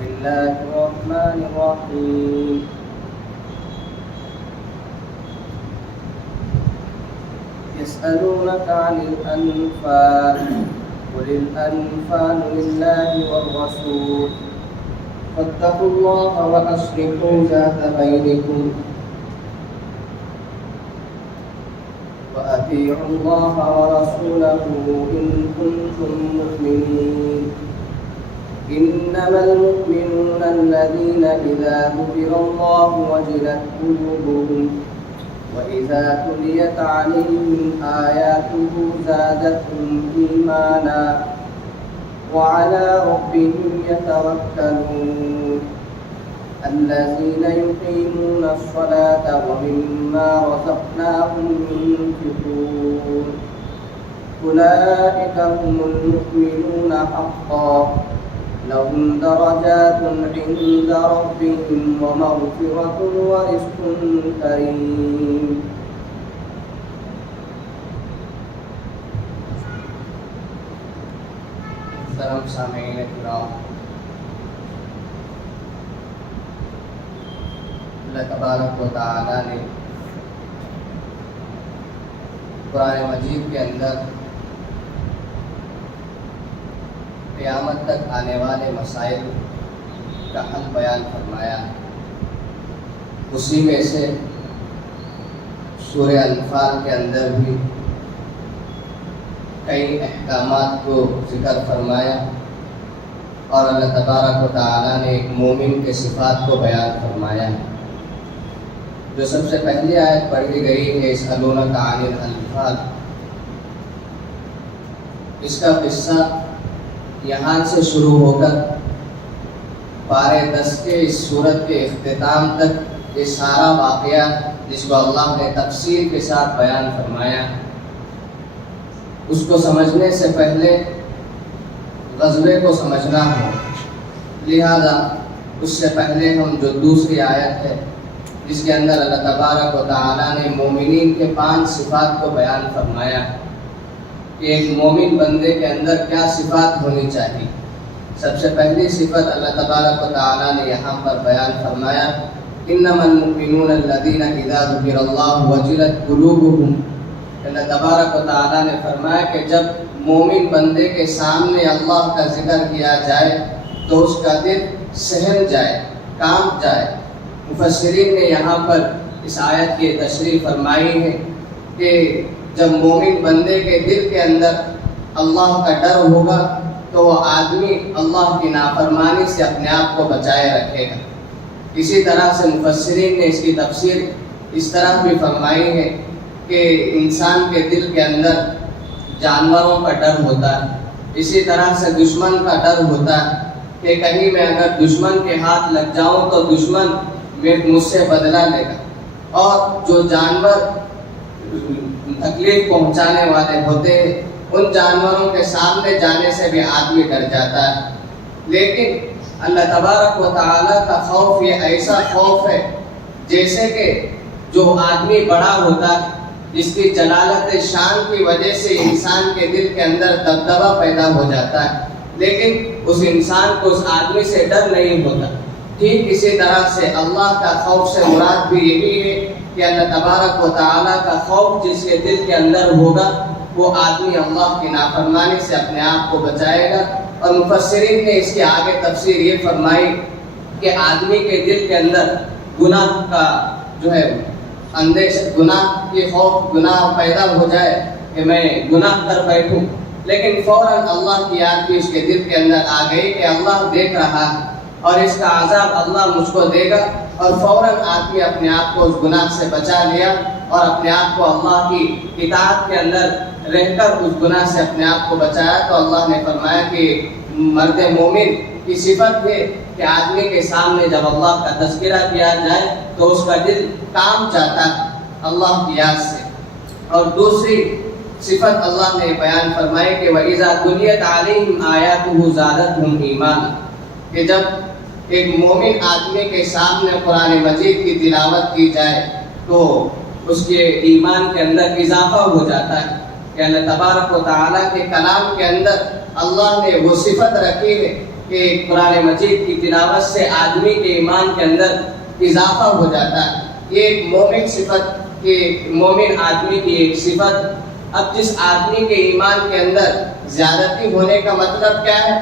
الله الرحمن الرحيم يسألونك عن الأنفال قل الأنفال لله والرسول فاتقوا الله وأصلحوا ذات بينكم وأطيعوا الله ورسوله إن كنتم مؤمنين إنما المؤمنون الذين إذا ذكر الله وجلت قلوبهم وإذا تليت عليهم آياته زادتهم إيمانا وعلى ربهم يتوكلون الذين يقيمون الصلاة ومما رزقناهم ينفقون أولئك هم المؤمنون حقا لهم درجات عند ربهم ومغفرة ورزق كريم. محترم سامعین کرام، اللہ تبارک و تعالی نے قرآن مجید کے اندر قیامت تک آنے والے مسائل کا حل بیان فرمایا. اسی میں سے سورہ انفال کے اندر بھی کئی احکامات کو ذکر فرمایا اور اللہ تبارک و تعالی نے ایک مومن کے صفات کو بیان فرمایا. جو سب سے پہلی آیت پڑھی گئی ہے یسألونک عن الانفال، اس کا قصہ یہاں سے شروع ہو کر پارے 10 کے اس سورت کے اختتام تک یہ سارا واقعہ جس کو اللہ نے تفصیل کے ساتھ بیان فرمایا، اس کو سمجھنے سے پہلے غزوے کو سمجھنا ہو. لہذا اس سے پہلے ہم جو دوسری آیت ہے جس کے اندر اللہ تبارک و تعالی نے مومنین کے 5 صفات کو بیان فرمایا کہ ایک مومن بندے کے اندر کیا صفات ہونی چاہیے. سب سے پہلی صفت اللہ تبارک و تعالی نے یہاں پر بیان فرمایا انما المؤمنون الذین اذا ذکر اللہ وجلت قلوبهم. اللہ تبارک و تعالی نے فرمایا کہ جب مومن بندے کے سامنے اللہ کا ذکر کیا جائے تو اس کا دل سہم جائے، کانپ جائے. مفسرین نے یہاں پر اس آیت کی تشریح فرمائی ہے کہ جب مومن بندے کے دل کے اندر اللہ کا ڈر ہوگا تو وہ آدمی اللہ کی نافرمانی سے اپنے آپ کو بچائے رکھے گا. اسی طرح سے مفسرین نے اس کی تفسیر اس طرح بھی فرمائی ہے کہ انسان کے دل کے اندر جانوروں کا ڈر ہوتا ہے، اسی طرح سے دشمن کا ڈر ہوتا ہے کہ کہیں میں اگر دشمن کے ہاتھ لگ جاؤں تو دشمن مجھ سے بدلہ لے گا. اور جو جانور تکلیف پہنچانے والے ہوتے ہیں ان جانوروں کے سامنے جانے سے بھی آدمی ڈر جاتا ہے. لیکن اللہ تبارک و تعالی کا خوف یہ ایسا خوف ہے جیسے کہ جو آدمی بڑا ہوتا ہے جس کی جلالت شان کی وجہ سے انسان کے دل کے اندر دبدبہ پیدا ہو جاتا ہے، لیکن اس انسان کو اس آدمی سے ڈر نہیں ہوتا. ٹھیک اسی طرح سے اللہ کا خوف سے مراد بھی یہی ہے کہ اللہ تبارک و تعالی کا خوف جس کے دل کے اندر ہوگا وہ آدمی اللہ کی نافرمانی سے اپنے آپ کو بچائے گا. اور مفسرین نے اس کے آگے تفسیر یہ فرمائی کہ آدمی کے دل کے اندر گناہ کا جو ہے اندیشہ، گناہ کی خوف، گناہ پیدا ہو جائے کہ میں گناہ کر بیٹھوں، لیکن فوراً اللہ کی یاد بھی اس کے دل کے اندر آ گئی کہ اللہ دیکھ رہا ہے اور اس کا عذاب اللہ مجھ کو دے گا، اور فوراً آدمی اپنے آپ کو اس گناہ سے بچا لیا اور اپنے آپ کو اللہ کی اطاعت کے اندر رہ کر اس گناہ سے اپنے آپ کو بچایا. تو اللہ نے فرمایا کہ مرد مومن کی صفت ہے کہ آدمی کے سامنے جب اللہ کا تذکرہ کیا جائے تو اس کا دل کام جاتا ہے اللہ کی یاد سے. اور دوسری صفت اللہ نے بیان فرمائی کہ وَإِذَا تُلِيَتْ عَلَيْهِمْ آيَاتُهُ زَادَتْهُمْ إِيمَانًا، کہ جب ایک مومن آدمی کے سامنے قرآن مجید کی تلاوت کی جائے تو اس کے ایمان کے اندر اضافہ ہو جاتا ہے کہ اللہ تبارک و تعالیٰ کے کلام کے اندر اللہ نے وہ صفت رکھی ہے کہ قرآن مجید کی تلاوت سے آدمی کے ایمان کے اندر اضافہ ہو جاتا ہے. یہ ایک مومن صفت کہ مومن آدمی کی ایک صفت. اب جس آدمی کے ایمان کے اندر زیادتی ہونے کا مطلب کیا ہے؟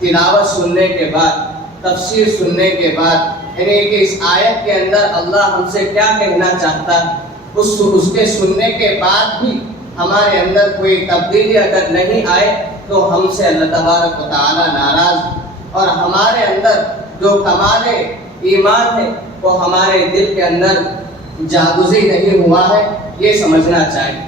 تلاوت سننے کے بعد، تفسیر سننے کے بعد، یعنی کہ اس آیت کے اندر اللہ ہم سے کیا کہنا چاہتا ہے، اس کے سننے کے بعد بھی ہمارے اندر کوئی تبدیلی اگر نہیں آئے تو ہم سے اللہ تبارک و تعالی ناراض، اور ہمارے اندر جو کمال ایمان ہے وہ ہمارے دل کے اندر جاگزی نہیں ہوا ہے، یہ سمجھنا چاہیے.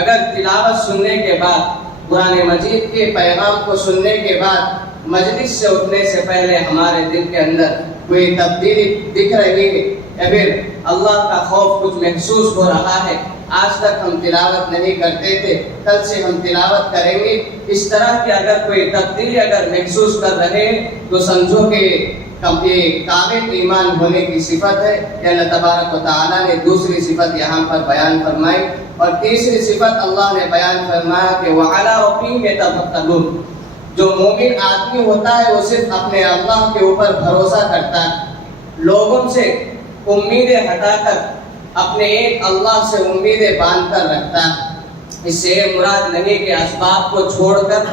اگر تلاوت سننے کے بعد، قرآن مجید کے پیغام کو سننے کے بعد مجلس سے اٹھنے سے پہلے ہمارے دل کے اندر کوئی تبدیلی دکھ رہی ہے یا پھر اللہ کا خوف کچھ محسوس ہو رہا ہے، آج تک ہم تلاوت نہیں کرتے تھے، کل سے ہم تلاوت کریں گے، اس طرح کی اگر کوئی تبدیلی اگر محسوس کر رہے ہیں تو سمجھو کہ یہ کامل ایمان ہونے کی صفت ہے. یہ اللہ تبارک و تعالیٰ نے دوسری صفت یہاں پر بیان فرمائی. اور تیسری صفت اللہ نے بیان فرمایا کہ وَعَلَىٰ رَبِّهِمْ يَتَوَكَّلُونَ. جو مومن آدمی ہوتا ہے وہ صرف اپنے اللہ کے اوپر بھروسہ کرتا ہے، لوگوں سے امیدیں ہٹا کر اپنے ایک اللہ سے امیدیں باندھ کر رکھتا ہے. اس سے مراد نہیں کہ اسباب کو چھوڑ کر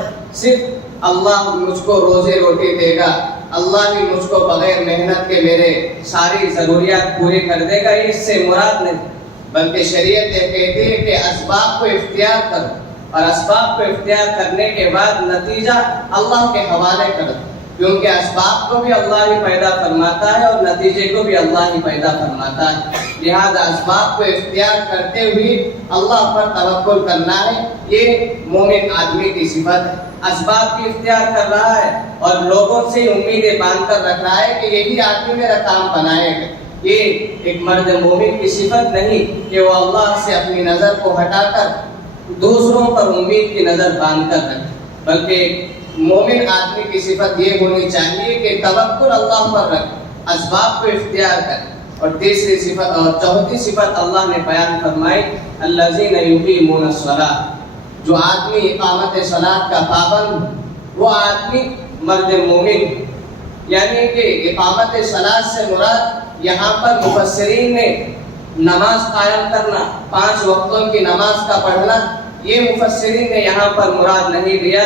صرف اللہ مجھ کو روزی روٹی دے گا، اللہ بھی مجھ کو بغیر محنت کے میرے ساری ضروریات پوری کر دے گا، اس سے مراد نہیں، بلکہ شریعت یہ کہتی ہے کہ اسباب کو اختیار کرو، اور اسباب کو اختیار کرنے کے بعد نتیجہ اللہ کے حوالے کرو، کیونکہ اسباب کو بھی اللہ ہی پیدا فرماتا ہے اور نتیجے کو بھی اللہ ہی پیدا فرماتا ہے. لہذا اسباب کو اختیار کرتے ہوئے اللہ پر توکل کرنا ہے، یہ مومن آدمی کی صفت ہے. اسباب کی اختیار کر رہا ہے اور لوگوں سے امیدیں باندھ کر رکھ رہا ہے کہ یہی آدمی میرا کام بنائے گا، یہ ایک مرد مومن کی صفت نہیں کہ وہ اللہ سے اپنی نظر کو ہٹا کر دوسروں پر امید کی نظر باندھ کر رکھے، بلکہ مومن آدمی کی صفت یہ ہونی چاہیے کہ توکل اللہ پر رکھ، اسباب کو اختیار کر. اور تیسری صفت اور چوتھی صفت اللہ نے بیان فرمائی الذین یقیمون الصلاۃ. جو آدمی اقامت صلاۃ کا پابند، وہ آدمی مرد مومن. یعنی کہ اقامت صلاۃ سے مراد یہاں پر مفسرین نے نماز قائم کرنا، 5 وقتوں کی نماز کا پڑھنا، یہ مفسرین نے یہاں پر مراد نہیں لیا،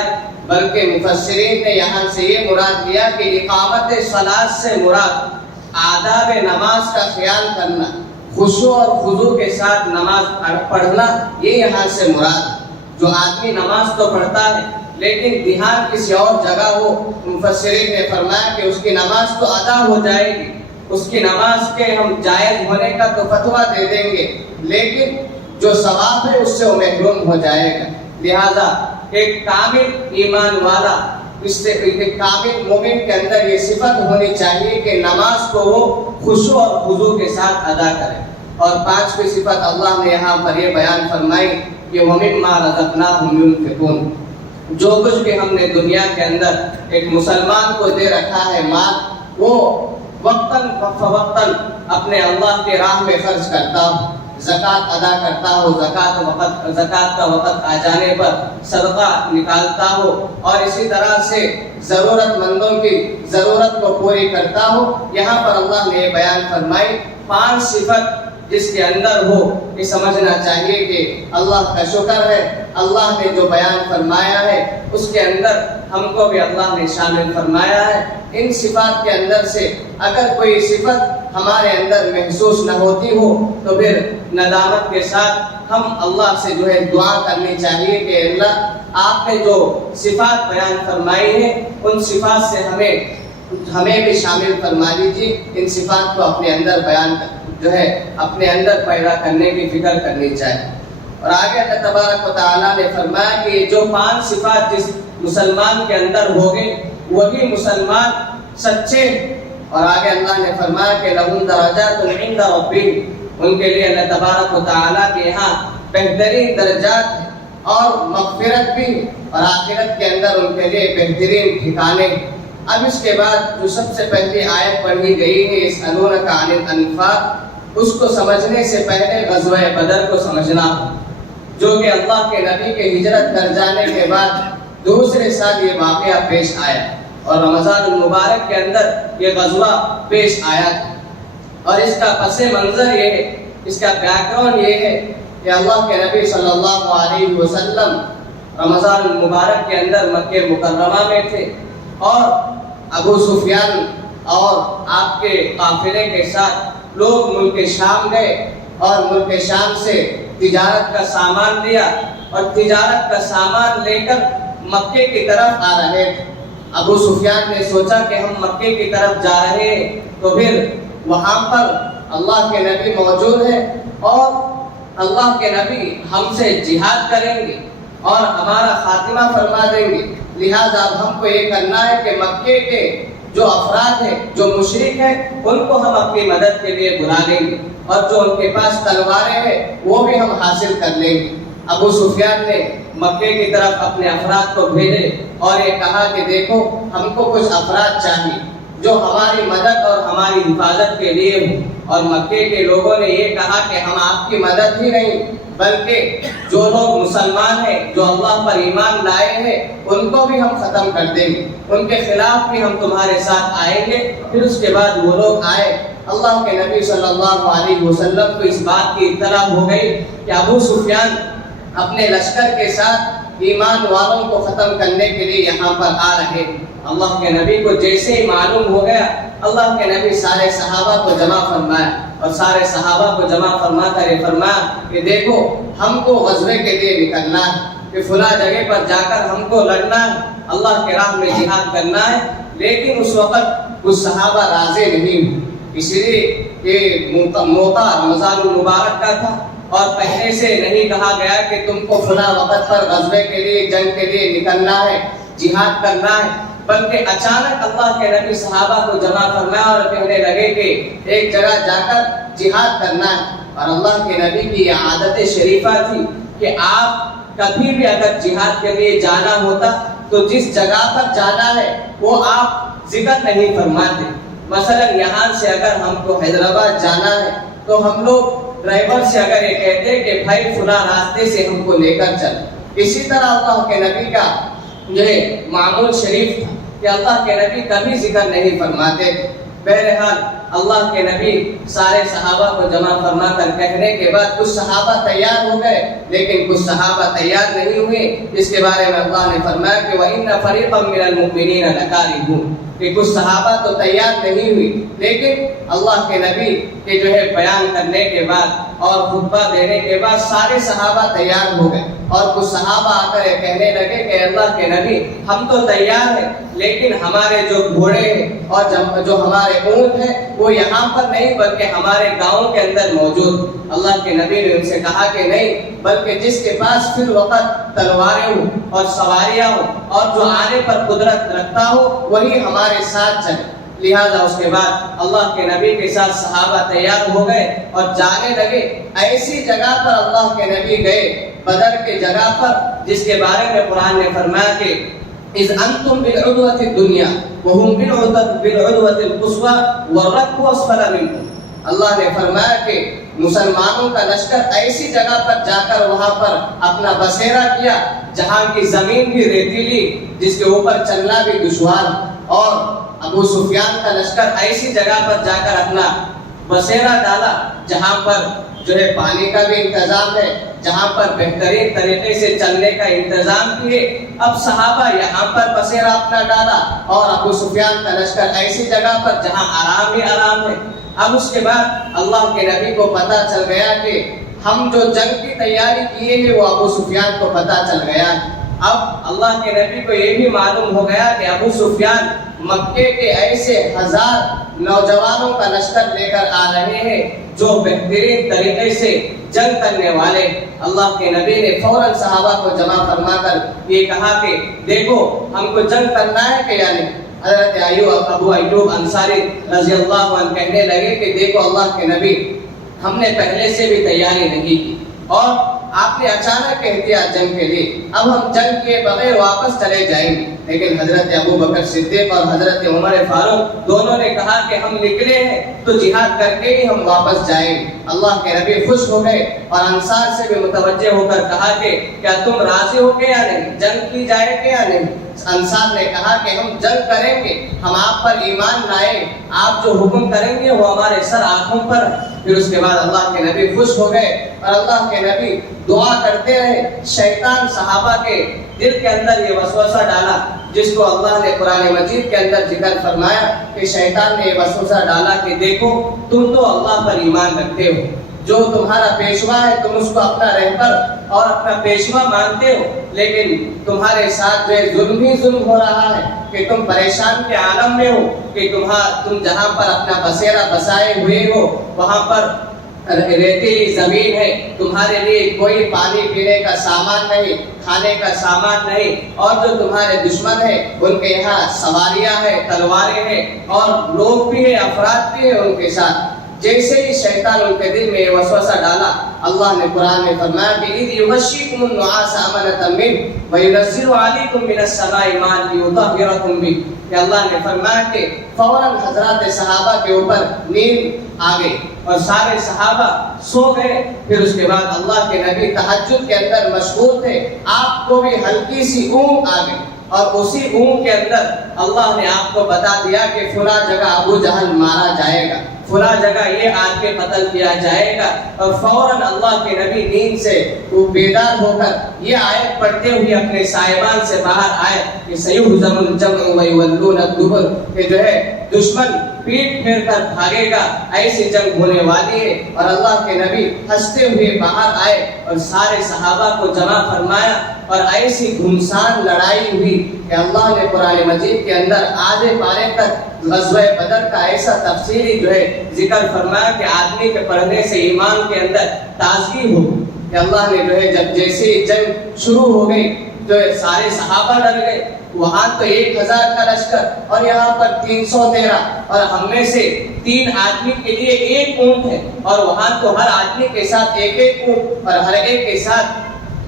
بلکہ مفسرین نے یہاں سے یہ مراد لیا کہ اقامت صلاۃ سے مراد آداب نماز کا خیال کرنا، خشوع اور خضوع کے ساتھ نماز پڑھنا، یہ یہاں سے مراد. جو آدمی نماز تو پڑھتا ہے لیکن دھیان کسی اور جگہ ہو، مفسرین نے فرمایا کہ اس کی نماز تو ادا ہو جائے گی، اس کی نماز کے ہم جائز ہونے کا تو فتویٰ دے دیں گے، لیکن جو ثواب ہے اس سے وہ محروم ہو جائے گا. لہذا ایک کامل ایمان والا، اس سے ایک کامل مومن کے اندر یہ صفت ہونی چاہیے کہ نماز کو وہ خشوع اور خضوع کے ساتھ ادا کرے. اور 5ویں صفت اللہ نے یہاں پر یہ بیان فرمائی کہ وَمِمَّا رَزَقْنَاهُمْ يُنْفِقُونَ. جو کچھ بھی ہم نے دنیا کے اندر ایک مسلمان کو دے رکھا ہے مال، وہ وقتاً فوقتاً اپنے اللہ کے راہ میں خرچ کرتا ہو، زکوٰۃ ادا کرتا ہو، زکوٰۃ کا وقت آ جانے پر صدقہ نکالتا ہو، اور اسی طرح سے ضرورت مندوں کی ضرورت کو پوری کرتا ہو. یہاں پر اللہ نے بیان فرمائی 5 صفت جس کے اندر ہو، یہ سمجھنا چاہیے کہ اللہ کا شکر ہے، اللہ نے جو بیان فرمایا ہے اس کے اندر ہم کو بھی اللہ نے شامل فرمایا ہے. ان صفات کے اندر سے اگر کوئی صفت ہمارے اندر محسوس نہ ہوتی ہو تو پھر ندامت کے ساتھ ہم اللہ سے جو ہے دعا کرنی چاہیے کہ اللہ آپ نے جو صفات بیان فرمائی ہیں ان صفات سے ہمیں بھی شامل فرما لیجیے. ان صفات کو اپنے اندر بیان جو ہے اپنے اندر پیدا کرنے کی فکر کرنی چاہیے. اور آگے اللہ تبارک و تعالیٰ نے فرمایا کہ جو 5 صفات جس مسلمان کے اندر ہوگی وہی مسلمان سچے. اور آگے اللہ نے فرمایا کہ لَهُمْ دَرَجَاتٌ عِنْدَ رَبِّهِمْ. ان کے لیے اللہ تبارک و تعالیٰ کے یہاں بہترین درجات اور مغفرت بھی، اور آخرت کے اندر ان کے لیے بہترین ٹھکانے. اب اس کے بعد جو سب سے پہلی آیت پڑھی گئی ہے يَسْأَلُونَكَ عَنِ الْأَنْفَالِ، اس کو سمجھنے سے پہلے غزوہ بدر کو سمجھنا ہو، جو کہ اللہ کے نبی کے ہجرت کر جانے کے بعد دوسرے سال یہ واقعہ پیش آیا. اور رمضان المبارک کے اندر یہ غزوہ پیش آیا تھا. اور اس کا پس منظر یہ ہے، اس کا بیک گراؤنڈ یہ ہے کہ اللہ کے نبی صلی اللہ علیہ وسلم رمضان المبارک کے اندر مکہ مکرمہ میں تھے، اور ابو سفیان اور آپ کے قافلے کے ساتھ لوگ ملک شام گئے، اور ملک شام سے تجارت کا سامان لیا، اور تجارت کا سامان لے کر مکے کی طرف آ رہے تھے. ابو سفیان نے سوچا کہ ہم مکے کی طرف جا رہے ہیں تو پھر وہاں پر اللہ کے نبی موجود ہیں، اور اللہ کے نبی ہم سے جہاد کریں گے اور ہمارا خاتمہ فرما دیں گے، لہذا اب ہم کو یہ کرنا ہے کہ مکے کے جو افراد ہیں، جو مشرک ہیں، ان کو ہم اپنی مدد کے لیے بلا لیں گے، اور جو ان کے پاس تلواریں ہیں وہ بھی ہم حاصل کر لیں گے. ابو سفیان نے مکے کی طرف اپنے افراد کو بھیجے اور یہ کہا کہ دیکھو ہم کو کچھ افراد چاہیے جو ہماری مدد اور ہماری حفاظت کے لیے ہوں. اور مکے کے لوگوں نے یہ کہا کہ ہم آپ کی مدد ہی نہیں بلکہ جو لوگ مسلمان ہیں، جو اللہ پر ایمان لائے ہیں، ان کو بھی ہم ختم کر دیں گے، ان کے خلاف بھی ہم تمہارے ساتھ آئیں گے. پھر اس کے بعد وہ لوگ آئے. اللہ کے نبی صلی اللہ علیہ وسلم کو اس بات کی اطلاع ہو گئی کہ ابو سفیان اپنے لشکر کے ساتھ ایمان والوں کو ختم کرنے کے لیے یہاں پر آ رہے. اللہ کے نبی کو جیسے ہی معلوم ہو گیا، اللہ کے نبی سارے صحابہ کو جمع فرمایا، اور سارے صحابہ کو جمع فرما کر یہ فرمایا کہ دیکھو ہم کو غزوے کے لیے نکلنا ہے، کہ فلاں جگہ پر جا کر ہم کو لڑنا ہے، اللہ کے راہ میں جہاد کرنا ہے. لیکن اس وقت کچھ صحابہ راضی نہیں ہوئے، اس لیے کہ موقع رمضان المبارک کا تھا، اور پہلے سے نہیں کہا گیا کہ تم کو فلاں وقت پر غزوے کے لیے، جنگ کے لیے نکلنا ہے، جہاد کرنا ہے، بلکہ اچانک اللہ کے نبی صحابہ کو جمع فرمایا اور کہنے لگے کہ ایک جگہ جا کر جہاد کرنا ہے. اور اللہ کے نبی کی یہ عادت شریفہ تھی کہ آپ کبھی بھی اگر جہاد کے لیے جانا ہوتا تو جس جگہ پر جانا ہے وہ آپ ذکر نہیں فرماتے. مثلا یہاں سے اگر ہم کو حیدرآباد جانا ہے تو ہم لوگ ڈرائیور سے اگر یہ کہتے کہ بھائی فلاں راستے سے ہم کو لے کر چل. اسی طرح اللہ کے نبی کا جو ہے معمول شریف تھا کہ اللہ کے نبی کبھی ذکر نہیں فرماتے. بہرحال اللہ کے نبی سارے صحابہ کو جمع فرما کر کہنے کے بعد کچھ صحابہ تیار ہو گئے لیکن کچھ صحابہ تیار نہیں ہوئے. اس کے بارے میں اللہ نے فرمایا کہ وَإِنَّ فَرِيقًا مِّنَ الْمُؤْمِنِينَ لَكَارِهُونَ، کہ کچھ صحابہ تو تیار نہیں ہوئی، لیکن اللہ کے نبی کے جو ہے بیان کرنے کے بعد اور خطبہ دینے کے بعد سارے صحابہ تیار ہو گئے. اور کچھ صحابہ آ کر کہنے لگے کہ اللہ کے نبی ہم تو تیار ہیں لیکن ہمارے جو گھوڑے ہیں اور جو ہمارے اونٹ ہیں وہ یہاں پر نہیں بلکہ ہمارے گاؤں کے اندر موجود. اللہ کے نبی نے ان سے کہا کہ نہیں، بلکہ جس کے پاس فی الوقت تلواریں ہوں اور سواریاں ہوں اور جو آنے پر قدرت رکھتا ہو وہی ہمارے ساتھ چلے. لہذا اس کے بعد اللہ کے نبی کے ساتھ صحابہ تیار ہو گئے اور جانے لگے. ایسی جگہ پر اللہ کے نبی گئے، بدر کے جگہ پر، جس کے بارے میں قرآن نے فرمایا کہ اذ انتم بالعدوۃ الدنیا وهم بالعدوۃ القصوى والركب اسفل منكم. اللہ نے فرمایا کہ مسلمانوں کا لشکر ایسی جگہ پر جا کر وہاں پر اپنا بسیرا کیا جہاں کی زمین بھی ریتیلی، جس کے اوپر چلنا بھی دشوار. اور ابو سفیان کا لشکر ایسی جگہ پر جا کر اپنا بسیرا ڈالا جہاں پر جو ہے پانی کا بھی انتظام ہے، جہاں پر بہترین طریقے سے چلنے کا انتظام کیے. اب صحابہ یہاں پر بسیرا اپنا ڈالا اور ابو سفیان کا لشکر ایسی جگہ پر جہاں آرام ہی آرام ہے. اب اس کے بعد اللہ کے نبی کو پتا چل گیا کہ ہم جو جنگ کی تیاری کیے ہیں وہ ابو سفیان کو پتا چل گیا. اب اللہ کے نبی کو یہ بھی معلوم ہو گیا کہ ابو سفیان مکے کے ایسے 1000 نوجوانوں کا لشکر لے کر آ رہے ہیں جو بہترین طریقے سے جنگ کرنے والے. اللہ کے نبی نے فوراً صحابہ کو جمع فرما کر یہ کہا کہ دیکھو ہم کو جنگ کرنا ہے کہ یا نہیں. حضرت ابو ایوب انصاری رضی اللہ عنہ کہنے لگے کہ دیکھو اللہ کے نبی ہم نے پہلے سے بھی تیاری نہیں کی اور آپ نے اچانک کہہ دیا جنگ کے لیے، اب ہم جنگ کے بغیر واپس چلے جائیں گے. لیکن حضرت ابو بکر صدیق اور حضرت عمر فاروق دونوں نے کہا کہ ہم نکلے ہیں تو جہاد کر کے ہی ہم واپس جائیں گے۔ اللہ کے نبی خوش ہو گئے اور انصار سے بھی متوجہ ہو کر کہا کہ کیا تم راضی ہو گے یا نہیں، جنگ کی جائے گی یا نہیں؟ انصار نے کہا کہ ہم جنگ کریں گے، ہم آپ پر ایمان لائیں، آپ جو حکم کریں گے وہ ہمارے سر آنکھوں پر۔ پھر اس کے بعد اللہ کے نبی خوش ہو گئے اور اللہ کے نبی دعا کرتے رہے۔ شیطان صحابہ کے دل کے اندر یہ وسوسہ ڈالا، جس کو اللہ نے قرآن مجید کے اندر ذکر فرمایا کہ شیطان نے یہ وسوسہ ڈالا کہ دیکھو تم تو اللہ پر ایمان رکھتے ہو، جو تمہارا پیشوا ہے تم اس کو اپنا رہبر اور اپنا پیشوا مانتے ہو، لیکن تمہارے ساتھ جو ہے ظلم ہی ظلم ہو رہا ہے کہ تم پریشان کے عالم میں ہو، کہ تم جہاں پر اپنا بسیرا بسائے ہوئے ہو وہاں پر ریتیلی زمین ہے، تمہارے لیے کوئی پانی پینے کا سامان نہیں، کھانے کا سامان نہیں، اور جو تمہارے دشمن ہیں ان کے یہاں سواریاں ہیں، تلواریں ہیں، اور لوگ بھی ہیں، افراد بھی ہیں ان کے ساتھ۔ جیسے ہی شیطان ان کے دل میں یہ وسوسہ ڈالا، اللہ نے قرآن میں فرمایا کہ اِذْ يُغَشِّيكُمُ النُّعَاسَ أَمَنَةً مِّنْهُ وَيُنَزِّلُ عَلَيْكُم مِّنَ السَّمَاءِ مَاءً لِيُطَهِّرَكُم بِهِ، کہ اللہ نے فرمایا کہ فوراً حضرات صحابہ کے اوپر نیند آ گئی اور سارے صحابہ سو گئے۔ پھر اس کے بعد اللہ کے نبی تہجد کے اندر مشغول تھے، آپ کو بھی ہلکی سی اونگ آ گئی، اور اسی اونگ کے اندر اللہ نے آپ کو بتا دیا کہ فلاں جگہ ابو جہل مارا جائے گا، فلاں جگہ یہ آدمی قتل کیا جائے گا، اور فوراً اللہ کے نبی نیند سے وہ بیدار ہو کر یہ آیت پڑھتے ہوئے اپنے سائبان سے باہر آئے کہ سیہزم الجمع ویولون الدبر، کہ جو ہے دشمن پیٹ پھیر کر بھاگے گا، ایسی جنگ ہونے والی ہے۔ اور اللہ کے نبی ہنستے ہوئے باہر آئے اور سارے صحابہ کو جمع فرمایا، اور ایسی گھمسان لڑائی ہوئی کہ اللہ نے قرآن مجید کے اندر آدھے پارے تک غزوہ بدر کا ایسا تفصیلی جو ہے ذکر فرمایا کہ آدمی کے پڑھنے سے ایمان کے اندر تازگی ہو، کہ اللہ نے جو ہے جب جیسے جنگ شروع ہو گئی تو سارے صحابہ ڈر گئے، وہاں تو 1000 کا لشکر اور یہاں پر 313، اور ہم میں سے 3 آدمی کے لیے 1 اونٹ ہے، اور وہاں تو ہر آدمی کے ساتھ 1 اونٹ اور ہر ایک کے ساتھ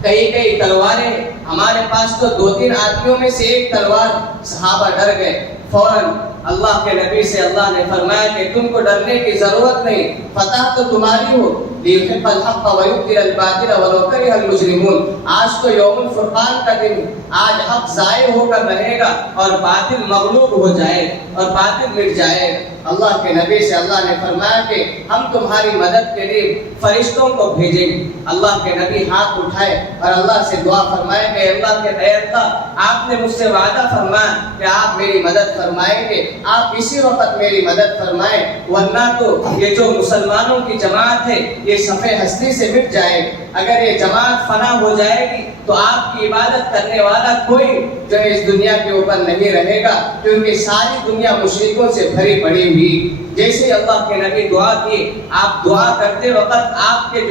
کئی تلواریں، ہمارے پاس تو 2-3 آدمیوں میں سے 1 تلوار۔ صحابہ ڈر گئے۔ فوراً اللہ کے نبی سے اللہ نے فرمایا کہ تم کو ڈرنے کی ضرورت نہیں، فتح تو تمہاری ہو، لِيُحِقَّ الْحَقَّ وَيُبْطِلَ الْبَاطِلَ وَلَوْ كَرِهَ الْمُجْرِمُونَ۔ آج تو یوم الفرقان کا دن، آج حق ظاہر ہو کر رہے گا اور باطل مغلوب ہو جائے اور باطل مٹ جائے گا۔ اللہ کے نبی سے اللہ نے فرمایا کہ ہم تمہاری مدد کے لیے فرشتوں کو بھیجیں گے۔ اللہ کے نبی ہاتھ اٹھائے اور اللہ سے دعا فرمائے کہ اللہ کے اے اللہ، آپ نے مجھ سے وعدہ فرمایا کہ آپ میری مدد فرمائیں گے، آپ اسی وقت میری مدد فرمائیں، ورنہ تو یہ جو مسلمانوں کی جماعت ہے یہ صفحہ ہستی سے مٹ جائے۔ اگر یہ جماعت فنا ہو جائے گی تو آپ کی عبادت کرنے والا کوئی جو ہے اس دنیا کے اوپر نہیں رہے گا، کیونکہ ساری دنیا مشرکوں سے بھری پڑی ہوئی۔ جیسے اللہ کے نبی دعا کیے، آپ دعا کرتے وقت آپ کے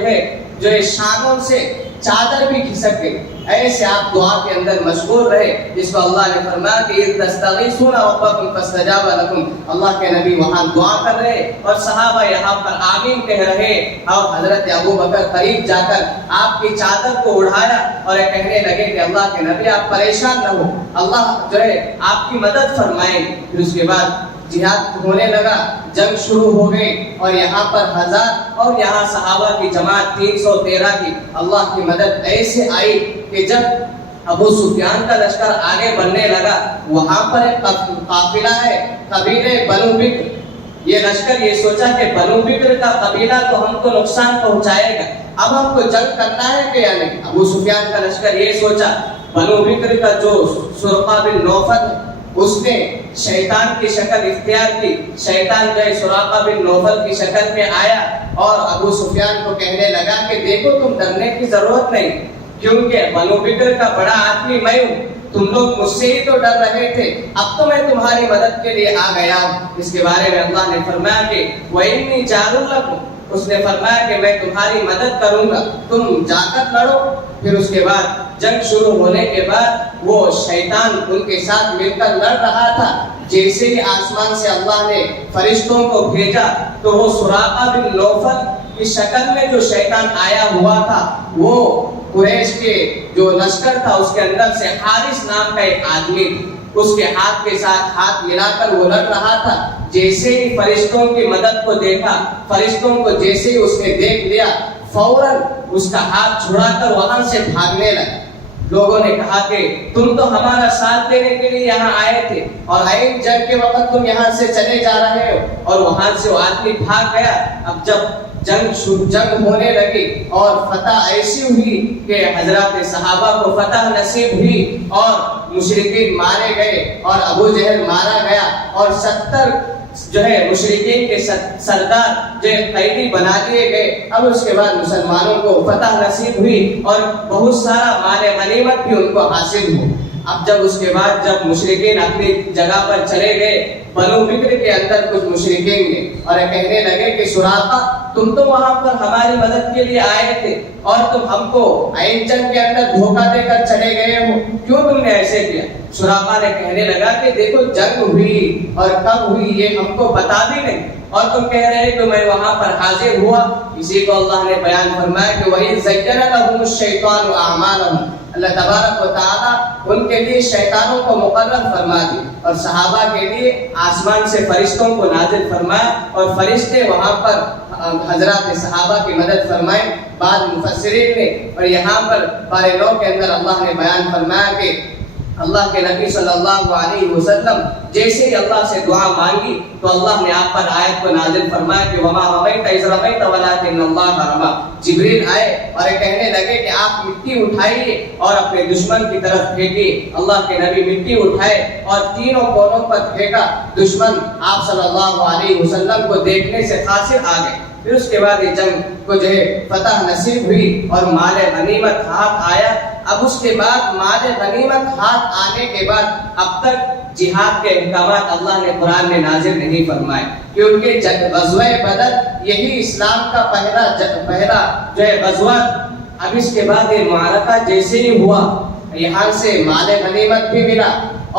جو ہے شانوں سے چادر بھی کھسک گئی، ایسے آپ دعا کے اندر مشغول رہے، جس کو اللہ نے فرمایا کہ اذ تستغیثون ربکم فاستجاب لکم۔ اللہ کے نبی وہاں دعا کر رہے اور صحابہ یہاں پر آمین کہہ رہے، اور حضرت ابو بکر قریب جا کر آپ کی چادر کو اڑایا اور یہ کہنے لگے کہ اللہ کے نبی آپ پریشان نہ ہو، اللہ جو ہے آپ کی مدد فرمائیں۔ پھر اس کے بعد جہاد ہونے لگا، جنگ شروع ہو گئی، اور یہاں پر 1000 اور یہاں صحابہ کی جماعت 313 کی۔ اللہ کی مدد ایسے آئی کہ جب ابو سفیان کا لشکر آگے بڑھنے لگا، وہاں پر ایک قافلہ ہے قبیلہ بنو بکر۔ یہ لشکر یہ سوچا کہ بنو بکر کا قبیلہ تو ہم کو نقصان پہنچائے گا، اب ہم کو جنگ کرنا ہے کہ یا نہیں۔ ابو سفیان کا لشکر یہ سوچا، بنو بکر کا جو سرقہ بن نوفل اس نے شیطان کی شکل اختیار کی، شیطان جو ہے سراقہ بن نوفل کی شکل میں آیا اور ابو سفیان کو کہنے لگا کہ دیکھو تم ڈرنے کی ضرورت نہیں، کیونکہ بنو بکر کا بڑا آدمی میں ہوں، تم لوگ مجھ سے ہی تو ڈر رہے تھے، اب تو میں تمہاری مدد کے لیے آ گیا ہوں۔ اس کے بارے میں اللہ نے فرمایا کہ وَإِنِّي جَارٌ لَكُمْ، اس نے فرمایا کہ میں تمہاری مدد کروں گا، تم جا کر لڑو۔ پھر اس کے بعد جنگ شروع ہونے کے بعد وہ شیطان ان کے ساتھ مل کر لڑ رہا تھا، جیسے ہی آسمان سے اللہ نے فرشتوں کو بھیجا تو وہ سراقہ بن نوفل کی شکل میں جو شیطان آیا ہوا تھا، وہ قریش کے جو لشکر تھا اس کے اندر سے حارث نام کا ایک آدمی، اس کے ہاتھ کے ساتھ ہاتھ ملا کر وہ لڑ رہا تھا. جیسے ہی فرشتوں کی مدد کو دیکھا، فرشتوں کو جیسے ہی اس نے دیکھ لیا، فوراً اس کا ہاتھ چھڑا کر وہاں سے بھاگنے لگا. لوگوں نے کہا کہ تم تو ہمارا ساتھ دینے کے لیے یہاں آئے تھے اور عین جنگ کے وقت تم یہاں سے چلے جا رہے ہو. اور وہاں سے وہ آدمی بھاگ گیا. اب جب جنگ ہونے لگی اور فتح ایسی ہوئی کہ حضرات صحابہ کو فتح نصیب ہوئی اور مشرکین مارے گئے اور ابو جہل مارا گیا اور 70 مشرکین کے سردار قیدی بنا دیے گئے. اب اس کے بعد مسلمانوں کو فتح نصیب ہوئی اور بہت سارا مال غنیمت بھی ان کو حاصل ہو. اب جب اس کے بعد جب مشرکین اپنی جگہ پر چلے گئے، بنو بکر کے اندر کچھ مشرکین نے اور کہنے لگے کہ سراقہ تم تو وہاں پر ہماری مدد کے لیے آئے تھے اور تم ہم کو عین جنگ کے اندر دھوکہ دے کر چلے گئے ہو، کیوں تم نے ایسے کیا؟ سراقہ نے کہنے لگا کہ دیکھو جنگ ہوئی اور کب ہوئی یہ ہم کو بتا بھی نہیں، اور تم کہہ رہے کہ میں وہاں پر حاضر ہوا. اسی کو اللہ نے بیان فرمایا کہ وَإِذْ زَيَّنَ لَهُمُ الشَّيْطَانُ أَعْمَالَهُمْ. اللہ تبارک و تعالیٰ ان کے لیے شیطانوں کو مقرر فرما دی اور صحابہ کے لیے آسمان سے فرشتوں کو نازل فرمایا اور فرشتے وہاں پر حضرات صحابہ کی مدد فرمائے. بعض مفسرین نے اور یہاں پر پارے 9 کے اندر اللہ نے بیان فرمایا کہ اللہ کے نبی صلی اللہ علیہ وسلم جیسے ہی اللہ سے دعا مانگی تو اللہ نے آپ پر آیت کو نازل فرمایا کہ وما رمیت اذ رمیت ولکن اللہ رمی. جبریل آئے اور کہنے لگے کہ آپ مٹی اٹھائیے اور اپنے دشمن کی طرف پھینکیے. اللہ کے نبی مٹی اٹھائے اور تینوں کونوں پر پھینکا. دشمن آپ صلی اللہ علیہ وسلم کو دیکھنے سے خاسر آ گئے. پھر اس کے بعد یہ جنگ کو فتح نصیب ہوئی اور مال غنیمت ہاتھ آیا. اب اس کے بعد مال غنیمت ہاتھ آنے کے بعد اب تک جہاد کے احکامات اللہ نے قرآن میں نازل نہیں فرمائے، کیونکہ غزوہ بدر یہی اسلام کا پہلا غزوہ. اب اس کے بعد یہ معرکہ جیسے ہی ہوا یہاں سے مال غنیمت بھی ملا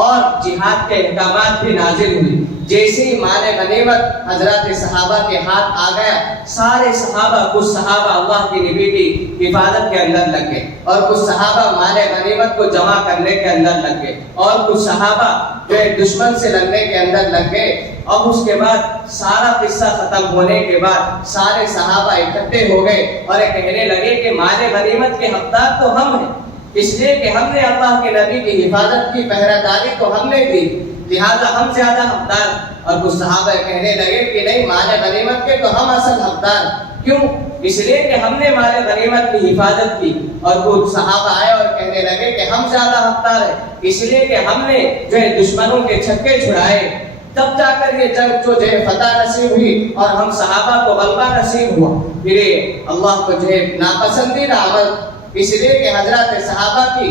اور جہاد کے احکامات بھی نازل ہوئی. جیسے ہی مال غنیمت حضرات صحابہ کے ہاتھ آ گیا، سارے صحابہ کچھ صحابہ اللہ کی نبی کی حفاظت کے اندر لگ گئے اور کچھ صحابہ مال غنیمت کو جمع کرنے کے اندر لگ گئے اور کچھ صحابہ دشمن سے لڑنے کے اندر لگ گئے. اور اس کے بعد سارا قصہ ختم ہونے کے بعد سارے صحابہ اکٹھے ہو گئے اور کہنے لگے کہ مال غنیمت کے حقدار تو ہم ہیں، اس لیے کہ ہم نے اللہ کے نبی کی حفاظت کی پہرہ داری تو ہم نے دی، لہذا ہم زیادہ حقدار. اور کچھ صحابہ کہنے لگے کہ نہیں، مال غنیمت کے تو ہم اصل حقدار. کیوں؟ اس لیے کہ ہم نے مال غنیمت کی حفاظت کی. اور کچھ صحابہ آئے اور کہنے لگے کہ ہم زیادہ حقدار ہیں، اس لیے کہ ہم نے دشمنوں کے چھکے چھڑائے. تب جا کر یہ جنگ فتح نصیب ہوئی اور ہم صحابہ کو غلبہ نصیب ہوا. پھر اللہ کو ناپسندیدہ عمل، اس لیے کہ حضرات صحابہ کی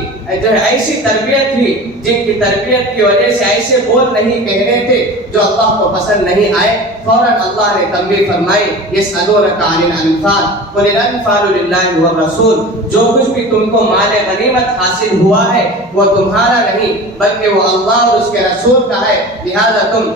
ایسی تربیت تھی جن کی تربیت کی وجہ سے ایسے بول نہیں کہنے تھے جو اللہ کو پسند نہیں آئے. فوراً اللہ نے تنبیہ فرمائی یسألونک عن الانفال قل الانفال للہ والرسول. جو کچھ بھی تم کو مال غنیمت حاصل ہوا ہے وہ تمہارا نہیں بلکہ وہ اللہ اور اس کے رسول کا ہے، لہذا تم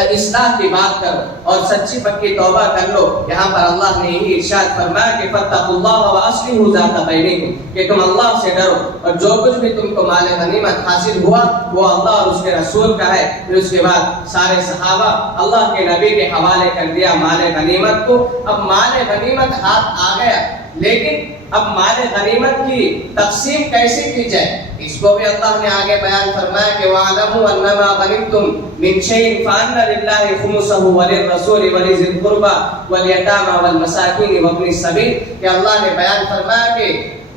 اصلاح کی بات کرو اور سچی پکی توبہ کر لو. یہاں پر اللہ نے یہی ارشاد فرمایا کہ فاتقوا اللہ واصلحوا ذات بینکم، کہ تم اللہ سے ڈرو اور جو کچھ بھی تم کو مال غنیمت حاصل ہوا وہ اللہ اور اس کے رسول کا ہے. پھر اس کے بعد سارے صحابہ اللہ کے نبی کے حوالے کر دیا مال غنیمت کو. اب مال غنیمت ہاتھ آ گیا، لیکن اب مال غنیمت کی تقسیم کیسے کی جائے اس کو بھی اللہ نے آگے بیان فرمایا کہ وَاعْلَمُوا أَنَّمَا غَنِمْتُم مِّن شَيْءٍ فَأَنَّ لِلَّهِ خُمُسَهُ وَلِلرَّسُولِ وَلِذِي الْقُرْبَى وَالْيَتَامَى وَالْمَسَاكِينِ وَابْنِ السَّبِيلِ. کہ اللہ نے بیان فرمایا کہ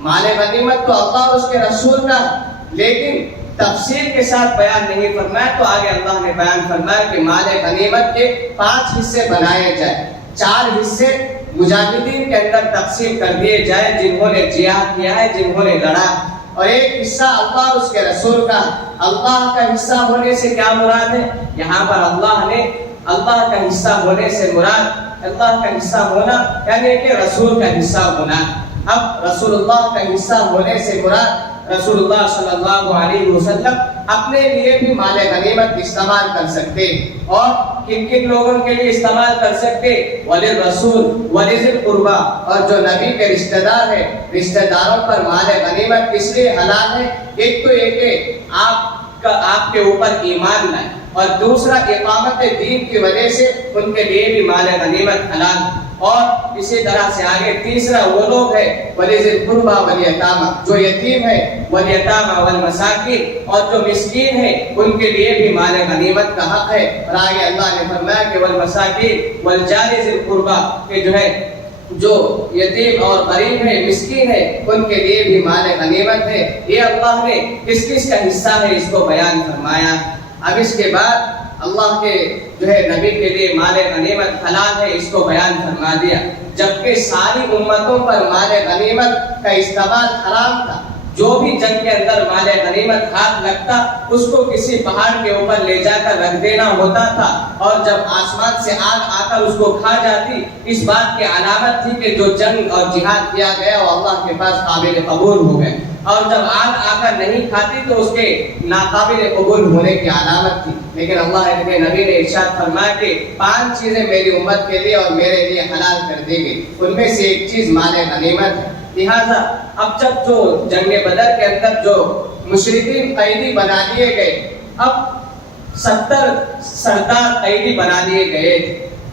مال غنیمت تو اللہ اور اس کے رسول کا، لیکن تفصیل کے ساتھ بیان نہیں فرمایا. تو آگے اللہ نے بیان فرمایا کہ مال غنیمت کے 5 حصے بنائے جائیں. 4 حصے مجاہدین کے اندر تقسیم کر دیے جائے جنہوں نے جہاد کیا ہے، جنہوں نے لڑا، اور ایک حصہ اللہ اور اس کے رسول کا. اللہ کا حصہ ہونے سے کیا مراد ہے؟ یہاں پر اللہ کا حصہ ہونے سے مراد اللہ کا حصہ ہونا یعنی کہ رسول کا حصہ ہونا. اب رسول اللہ کا حصہ ہونے سے مراد رسول اللہ صلی اللہ علیہ وسلم اپنے لیے بھی مال غنیمت استعمال کر سکتے، اور کن کن لوگوں کے لیے استعمال کر سکتے؟ وللرسول ولذی القربى، اور جو نبی کے رشتہ دار ہیں، رشتہ داروں پر مال غنیمت اس لیے حلال ہے. ایک تو یہ کہ آپ آپ کے اوپر ایمان لائے، اور دوسرا اقامت دین کی وجہ سے ان کے لیے بھی مال غنیمت حلال، اور اسی طرح سے آگے تیسرا وہ لوگ ہیں وَلِذِي الْقُرْبَى وَالْيَتَامَى، جو یتیم ہے، وَالْيَتَامَى وَالْمَسَاكِينَ، اور جو مسکین ہے ان کے لیے بھی مال غنیمت کا حق ہے۔ اور آگے اللہ نے فرمایا کہ وَالْمَسَاكِينَ وَالْجَارِ ذِي الْقُرْبَى، کہ جو ہے جو یتیم اور غریب ہے، مسکین ہے، ان کے لیے بھی مال غنیمت ہے۔ یہ اللہ نے کس کس کا حصہ ہے اس کو بیان فرمایا۔ اب اس کے بعد اللہ کے جو ہے نبی کے لیے مال غنیمت حلال ہے اس کو بیان فرما دیا، جبکہ ساری امتوں پر مال غنیمت کا استعمال حرام تھا۔ جو بھی جنگ کے اندر مال غنیمت ہاتھ لگتا اس کو کسی پہاڑ کے اوپر لے جا کر رکھ دینا ہوتا تھا، اور جب آسمان سے آگ آ کر اس کو کھا جاتی، اس بات کی علامت تھی کہ جو جنگ اور جہاد کیا گیا وہ اللہ کے پاس قابل قبول ہو گئے، اور جب آگ آ کر نہیں کھاتی تو اس کے ناقابل قبول ہونے کی علامت تھی۔ لیکن اللہ کے نبی نے ارشاد فرمایا کہ 5 چیزیں میری امت کے لیے اور میرے لیے حلال کر دی گئی، ان میں سے ایک چیز مال غنیمت ہے۔ لہٰذا اب جب جو جنگ بدر کے اندر جو مشرکین قیدی بنا دیے گئے، اب 70 سردار قیدی بنا دیے گئے،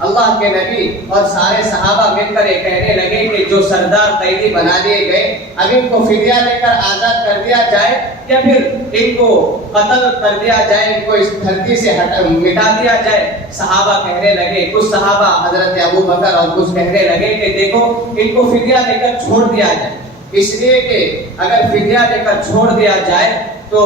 اللہ کے نبی اور سارے صحابہ مل کر یہ کہنے لگے کہ جو سردار قیدی بنا دیے گئے اب ان کو فدیہ لے کر آزاد کر دیا جائے یا پھر ان کو قتل کر دیا جائے، ان کو اس دھرتی سے مٹا دیا جائے۔ صحابہ کہنے لگے، کچھ صحابہ حضرت ابو بکر اور کچھ کہنے لگے کہ دیکھو ان کو فدیہ لے کر چھوڑ دیا جائے، اس لیے کہ اگر فدیہ لے کر چھوڑ دیا جائے تو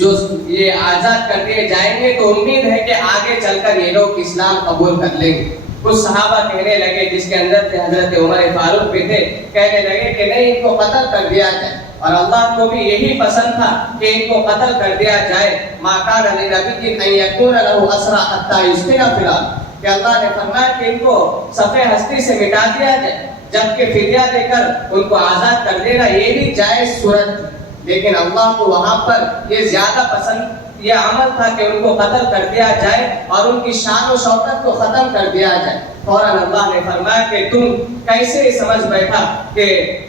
جو یہ آزاد کر دیے جائیں گے تو امید ہے کہ آگے چل کر یہ لوگ اسلام قبول کر لیں گے۔ کچھ صحابہ کہنے لگے، جس کے اندر سے حضرت عمر فاروق بھی تھے، کہنے لگے کہ نہیں، ان کو قتل کر دیا جائے، اور اللہ کو بھی یہی پسند تھا کہ ان کو قتل کر دیا جائے۔ ما کان لنبی ان یکون له اسرى حتى یسکن فی الارض، کہ اللہ نے فرمایا کہ ان کو صفحہ ہستی سے مٹا دیا جائے، جبکہ فدیہ دے کر ان کو آزاد کر دینا یہ بھی جائز صورت تھی، لیکن اللہ کو وہاں پر یہ زیادہ پسند یہ عمل تھا کہ ان کو قتل کر دیا جائے اور ان کی شان و شوکت کو ختم کر دیا جائے۔ فوراً اللہ نے فرمایا کہ تم کیسے سمجھ بیٹھا کہ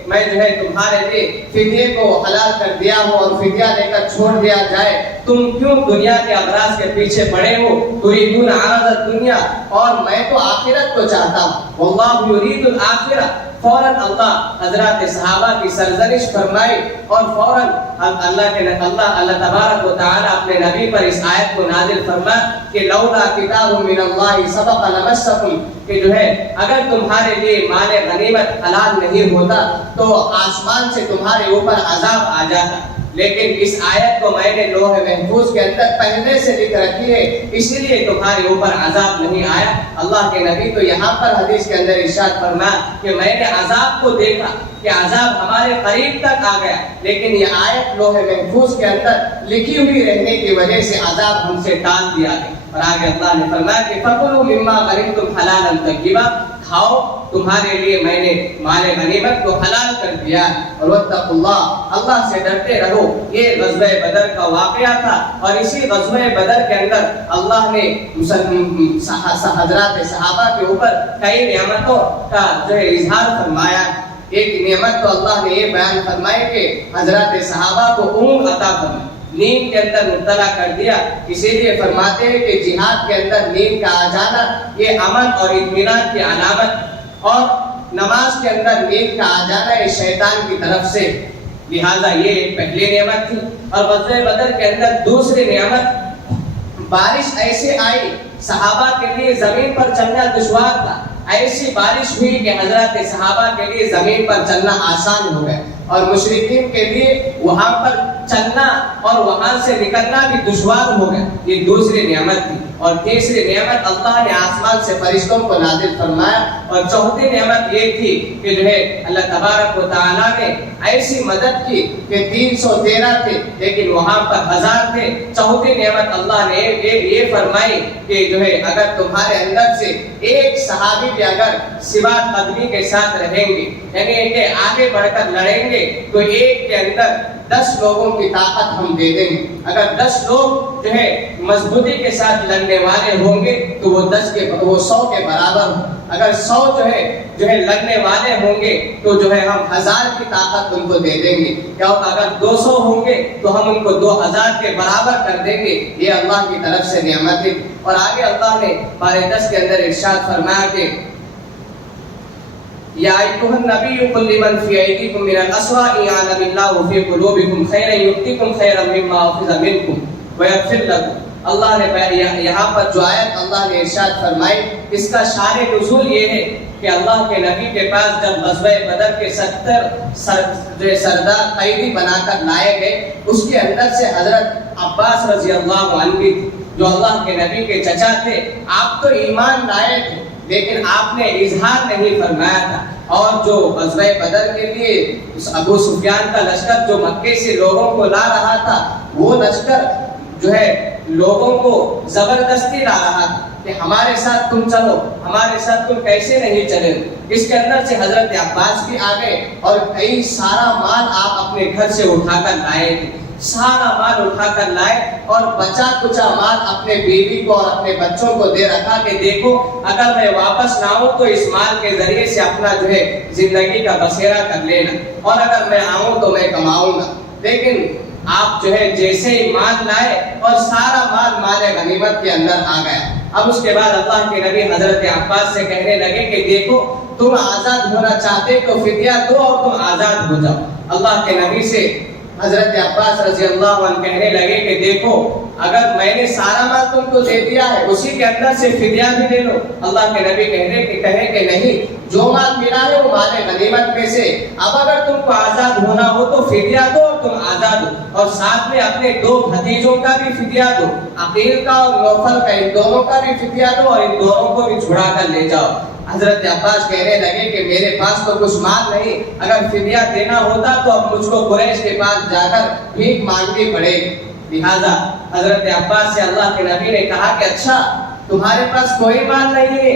میں جو ہے تمہارے لیے فدیے کو حلال کر دیا ہوں اور فدیہ لے کر چھوڑ دیا جائے، تم کیوں دنیا کے اغراض کے پیچھے پڑے ہو؟ تريدون عرض الدنیا، اور میں تو آخرت کو چاہتا ہوں، واللہ یرید الآخرہ۔ فوراً اللہ حضرات صحابہ کی سرزنش فرمائی، اور فوراً اللہ تبارک و تعالی اپنے نبی پر اس آیت کو نازل فرما کہ لولا کتاب من اللہ سبق لمسکم، کہ جو ہے اگر تمہارے لیے مال غنیمت حلال نہیں ہوتا تو آسمان سے تمہارے اوپر عذاب آ جاتا، لیکن اس آیت کو میں نے لوح محفوظ کے اندر پہلے سے لکھ رکھی ہے، اسی لیے تمہارے اوپر عذاب نہیں آیا۔ اللہ کے نبی تو یہاں پر حدیث کے اندر ارشاد فرمایا کہ میں نے عذاب کو دیکھا کہ عذاب ہمارے قریب تک آ گیا، لیکن یہ آیت لوح محفوظ کے اندر لکھی ہوئی رہنے کی وجہ سے عذاب ہم سے ٹال دیا گیا۔ اور آگے اللہ نے فرمایا کہ فَكُلُوا مِمَّا غَنِمْتُمْ حَلَالًا طَيِّبًا، کھاؤ، تمہارے لیے میں نے مال غنیمت کو حلال کر دیا۔ اور واتقوا اللہ، اللہ سے ڈرتے رہو۔ یہ غزوہ بدر کا واقعہ تھا، اور اسی غزوہ بدر کے اندر اللہ نے حضرات صحابہ کے اوپر کئی نعمتوں کا جو ہے اظہار فرمایا۔ ایک نعمت تو اللہ نے یہ بیان فرمائی کہ حضرات صحابہ کو اونگ عطا فرمائی، نیند کے اندر مبتلا کر دیا۔ اسی لیے فرماتے ہیں کہ جہاد کے اندر نیند کا آ جانا یہ امن اور اطمینان کی علامت، اور نماز کے اندر نیند کا آ جانا یہ شیطان کی طرف سے، لہذا یہ ایک پہلی نعمت تھی۔ اور غزوہ بدر کے اندر دوسری نعمت، بارش ایسے آئی صحابہ کے لیے زمین پر چلنا دشوار تھا، ایسی بارش ہوئی کہ حضرات صحابہ کے لیے زمین پر چلنا آسان ہو گیا، اور مشرکین کے لیے وہاں پر چلنا اور وہاں سے نکلنا بھی دشوار ہو گیا۔ یہ دوسری نعمت تھی۔ اور تیسری نعمت اللہ نے آسمان سے فرشتوں کو نازل فرمایا، اور چوتھی نعمت یہ تھی کہ جو ہے اللہ تبارک و تعالیٰ نے ایسی مدد کی کہ 313 تھے لیکن وہاں پر 1000 تھے۔ چوتھی نعمت اللہ نے یہ فرمائی کہ جو ہے اگر تمہارے اندر سے ایک صحابی بھی اگر ثبات قدمی کے ساتھ رہیں گے، یعنی کہ آگے بڑھ کر لڑیں گے، تو ایک کے اندر 10 لوگوں کی طاقت ہم دے دیں گے. اگر 10 لوگ جو ہے مضبوطی کے ساتھ لڑنے والے ہوں گے تو وہ 100 کے برابر ہوں. اگر 100 جو ہے لڑنے والے ہوں گے تو جو ہے ہم 1000 کی طاقت ان کو دے دیں گے. کیا ہوگا اگر 200 ہوں گے تو ہم ان کو 2000 کے برابر کر دیں گے. یہ اللہ کی طرف سے نعمت ہے. اور آگے اللہ نے پارے 10 کے اندر ارشاد فرمایا کہ یا ایھا النبی قل لمن فی ایدیکم من الاسری ان یعلم اللہ فی قلوبکم خیرا یؤتکم خیرا مما اخذ منکم ویغفر لکم. اللہ نے یہاں پر جو آیت اللہ نے ارشاد فرمائی اس کا شان نزول یہ ہے کہ اللہ کے نبی کے پاس جب غزوہ بدر کے 70 سردار قیدی بنا کر لائے گئے اس کے اندر سے حضرت عباس رضی اللہ عنہ جو اللہ کے نبی کے چچا تھے. آپ تو ایمان لائے تھے لیکن آپ نے اظہار نہیں فرمایا تھا. اور جو غزوہ بدر کے لیے ابو سفیان کا لشکر جو مکے سے لوگوں کو لا رہا تھا وہ لشکر جو ہے لوگوں کو زبردستی لا رہا تھا کہ ہمارے ساتھ تم چلو, ہمارے ساتھ تم کیسے نہیں چلے. اس کے اندر سے حضرت عباس بھی آ گئے اور کئی سارا مال آپ اپنے گھر سے اٹھا کر لائے تھے. سارا مال اٹھا کر لائے اور بچا کچا مال اپنے بیوی کو اور اپنے بچوں کو دے رکھا کہ دیکھو اگر میں واپس نہ آؤں تو اس مال کے ذریعے سے اپنا جو ہے زندگی کا بسیرا کر لینا, اور اگر میں آؤں تو میں کماؤں گا. لیکن آپ جو ہے جیسے ہی مال لائے اور سارا مال غنیمت کے اندر آ گیا. اب اس کے بعد اللہ کے نبی حضرت عباس سے کہنے لگے کہ دیکھو تم آزاد ہونا چاہتے تو فدیہ دو اور تم آزاد ہو جاؤ. اللہ کے نبی سے حضرت عباس رضی اللہ عنہ کہنے لگے کہ دیکھو اگر میں نے سارا مال تم کو دے دیا ہے اسی کے اندر سے فدیہ بھی لے لو. اللہ کے نبی کہے کہ نہیں, جو مال ملا ہے وہ مال غنیمت میں سے, اب اگر تم کو آزاد ہونا ہو تو فدیہ دو اور تم آزاد ہو, اور ساتھ میں اپنے 2 بھتیجوں کا بھی فدیہ دو, عقیل کا اور نوفل کا, ان دونوں کا بھی فدیہ دو اور ان دونوں کو بھی چھڑا کر لے جاؤ. حضرت عباس کہنے لگے کہ میرے پاس تو کچھ مال نہیں, اگر فدیہ دینا ہوتا تو اب مجھ کو قریش کے پاس جا کر بھیک مانگنی پڑے گی. لہذا حضرت عباس سے اللہ کے نبی نے کہا کہ اچھا تمہارے پاس کوئی مال نہیں ہے.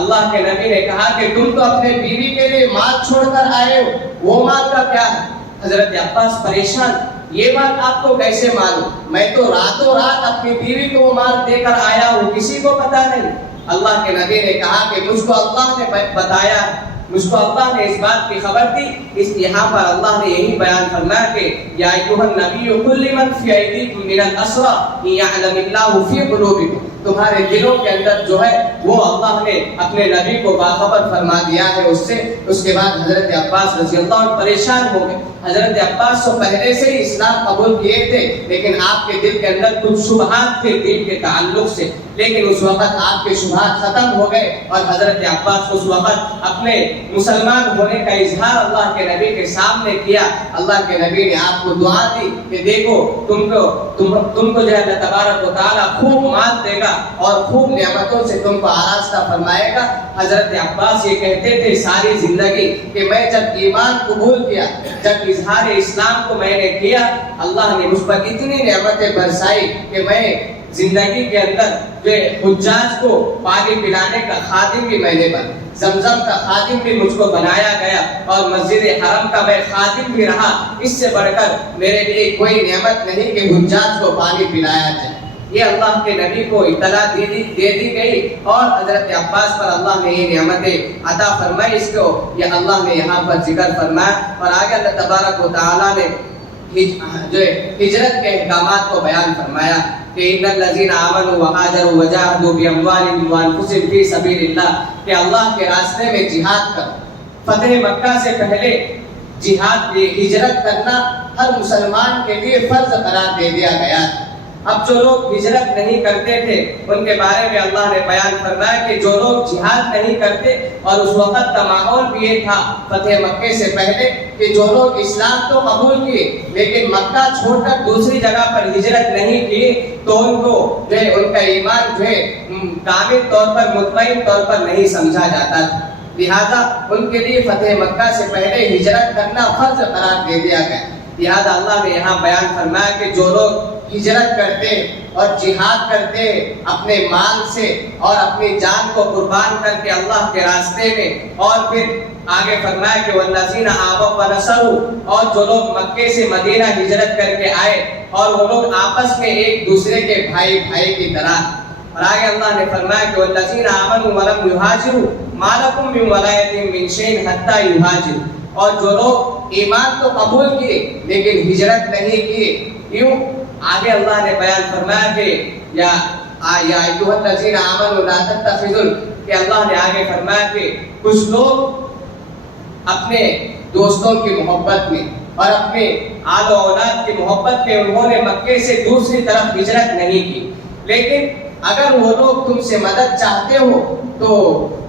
اللہ کے نبی نے کہا کہ تم تو اپنے بیوی کے لیے مال چھوڑ کر آئے ہو, وہ مال کا کیا ہے؟ حضرت عباس پریشان, یہ بات آپ کو کیسے معلوم؟ میں تو راتوں رات اپنی بیوی کو وہ مال دے کر آیا ہوں, کسی کو پتا نہیں. اللہ کے نبی نے کہا کہ مجھ کو اللہ نے بتایا, مجھ کو اللہ نے اس بات کی خبر دی. اس یہاں پر اللہ نے یہی بیان فرمایا کہ یا ایھا النبی قل لمن فی ایدیکم من الاسری ان یعلم اللہ فی قلوبکم. تمہارے دلوں کے اندر جو ہے وہ اللہ نے اپنے نبی کو باخبر فرما دیا ہے اس سے. اس کے بعد حضرت عباس رضی اللہ عنہ پریشان ہو گئے. حضرت عباس تو پہلے سے ہی اسلام قبول کیے تھے لیکن آپ کے دل کے اندر کچھ شبہات تھے دین کے تعلق سے, لیکن اس وقت آپ کے شبہات ختم ہو گئے اور حضرت عباس اس وقت اپنے مسلمان ہونے کا اظہار اللہ کے نبی کے سامنے کیا. اللہ کے نبی نے آپ کو دعا دی کہ دیکھو تم کو جو ہے اللہ تبارک و تعالیٰ خوب مال دے گا اور خوب نعمتوں سے تم کو آراستہ فرمائے گا. حضرت عباس یہ کہتے تھے ساری زندگی کہ میں جب ایمان قبول کیا, جب اظہار اسلام کو میں نے کیا, اللہ نے مجھ پر اتنی نعمتیں برسائی کہ میں زندگی کے اندر جو حجاج کو پانی پلانے کا خادم بھی میں نے بنا, زمزم کا خادم بھی مجھ کو بنایا گیا اور مسجد حرم کا میں خادم بھی رہا. اس سے بڑھ کر میرے لیے کوئی نعمت نہیں کہ حجاج کو پانی پلایا جائے. یہ اللہ کے نبی کو اطلاع دے دی گئی اور حضرت عباس پر اللہ نے یہ نعمتیں عطا فرمائی. اس کو یہ اللہ نے یہاں پر ذکر فرمایا اور آگے اللہ تبارک و تعالیٰ نے جو ہجرت کے احکامات کو بیان فرمایا کہ ان الذین آمنوا وہاجروا وجاہدوا باموالہم وانفسہم فی سبیل اللہ, کہ اللہ کے راستے میں جہاد کر. فتح مکہ سے پہلے جہاد ہجرت کرنا ہر مسلمان کے لیے فرض قرار دے دیا گیا تھا. اب جو لوگ ہجرت نہیں کرتے تھے ان کے بارے میں اللہ نے بیان فرمایا کہ جو لوگ جہاد نہیں کرتے, اور اس وقت کا ماحول بھی یہ تھا فتح مکے سے پہلے کہ جو لوگ اسلام تو قبول کیے لیکن مکہ چھوڑ کر دوسری جگہ پر ہجرت نہیں کی تو ان کو جو ہے ان کا ایمان جو ہے کامل طور پر مطمئن طور پر نہیں سمجھا جاتا تھا. لہذا ان کے لیے فتح مکہ سے پہلے ہجرت کرنا فرض قرار دے دیا گیا. لہذا اللہ نے یہاں بیان فرمایا کہ جو لوگ ہجرت کرتے اور جہاد کرتے اپنے مال سے اور اپنی جان کو قربان کر کے اللہ کے راستے میں، اور پھر آگے فرمایا کہ والذین آووا ونصروا، اور جو لوگ مکے سے مدینہ ہجرت کر کے آئے اور وہ لوگ آپس میں ایک دوسرے کے بھائی بھائی کی طرح، اور آگے اللہ نے فرمایا کہ والذین آمنوا ولم یہاجروا ما لکم من ولایۃ من شیء حتی یہاجروا، اور جو لوگ ایمان تو قبول کیے لیکن ہجرت نہیں کیے، کیوں؟ آگے اللہ نے بیان فرمایا کہ یا ایھا الذین آمنوا لا تتخذوا، کہ اللہ نے آگے فرمایا کہ کچھ لوگ اپنے دوستوں کی محبت میں اور اپنے آل و اولاد کی محبت میں انہوں نے مکے سے دوسری طرف ہجرت نہیں کی، لیکن اگر وہ لوگ تم سے مدد چاہتے ہو تو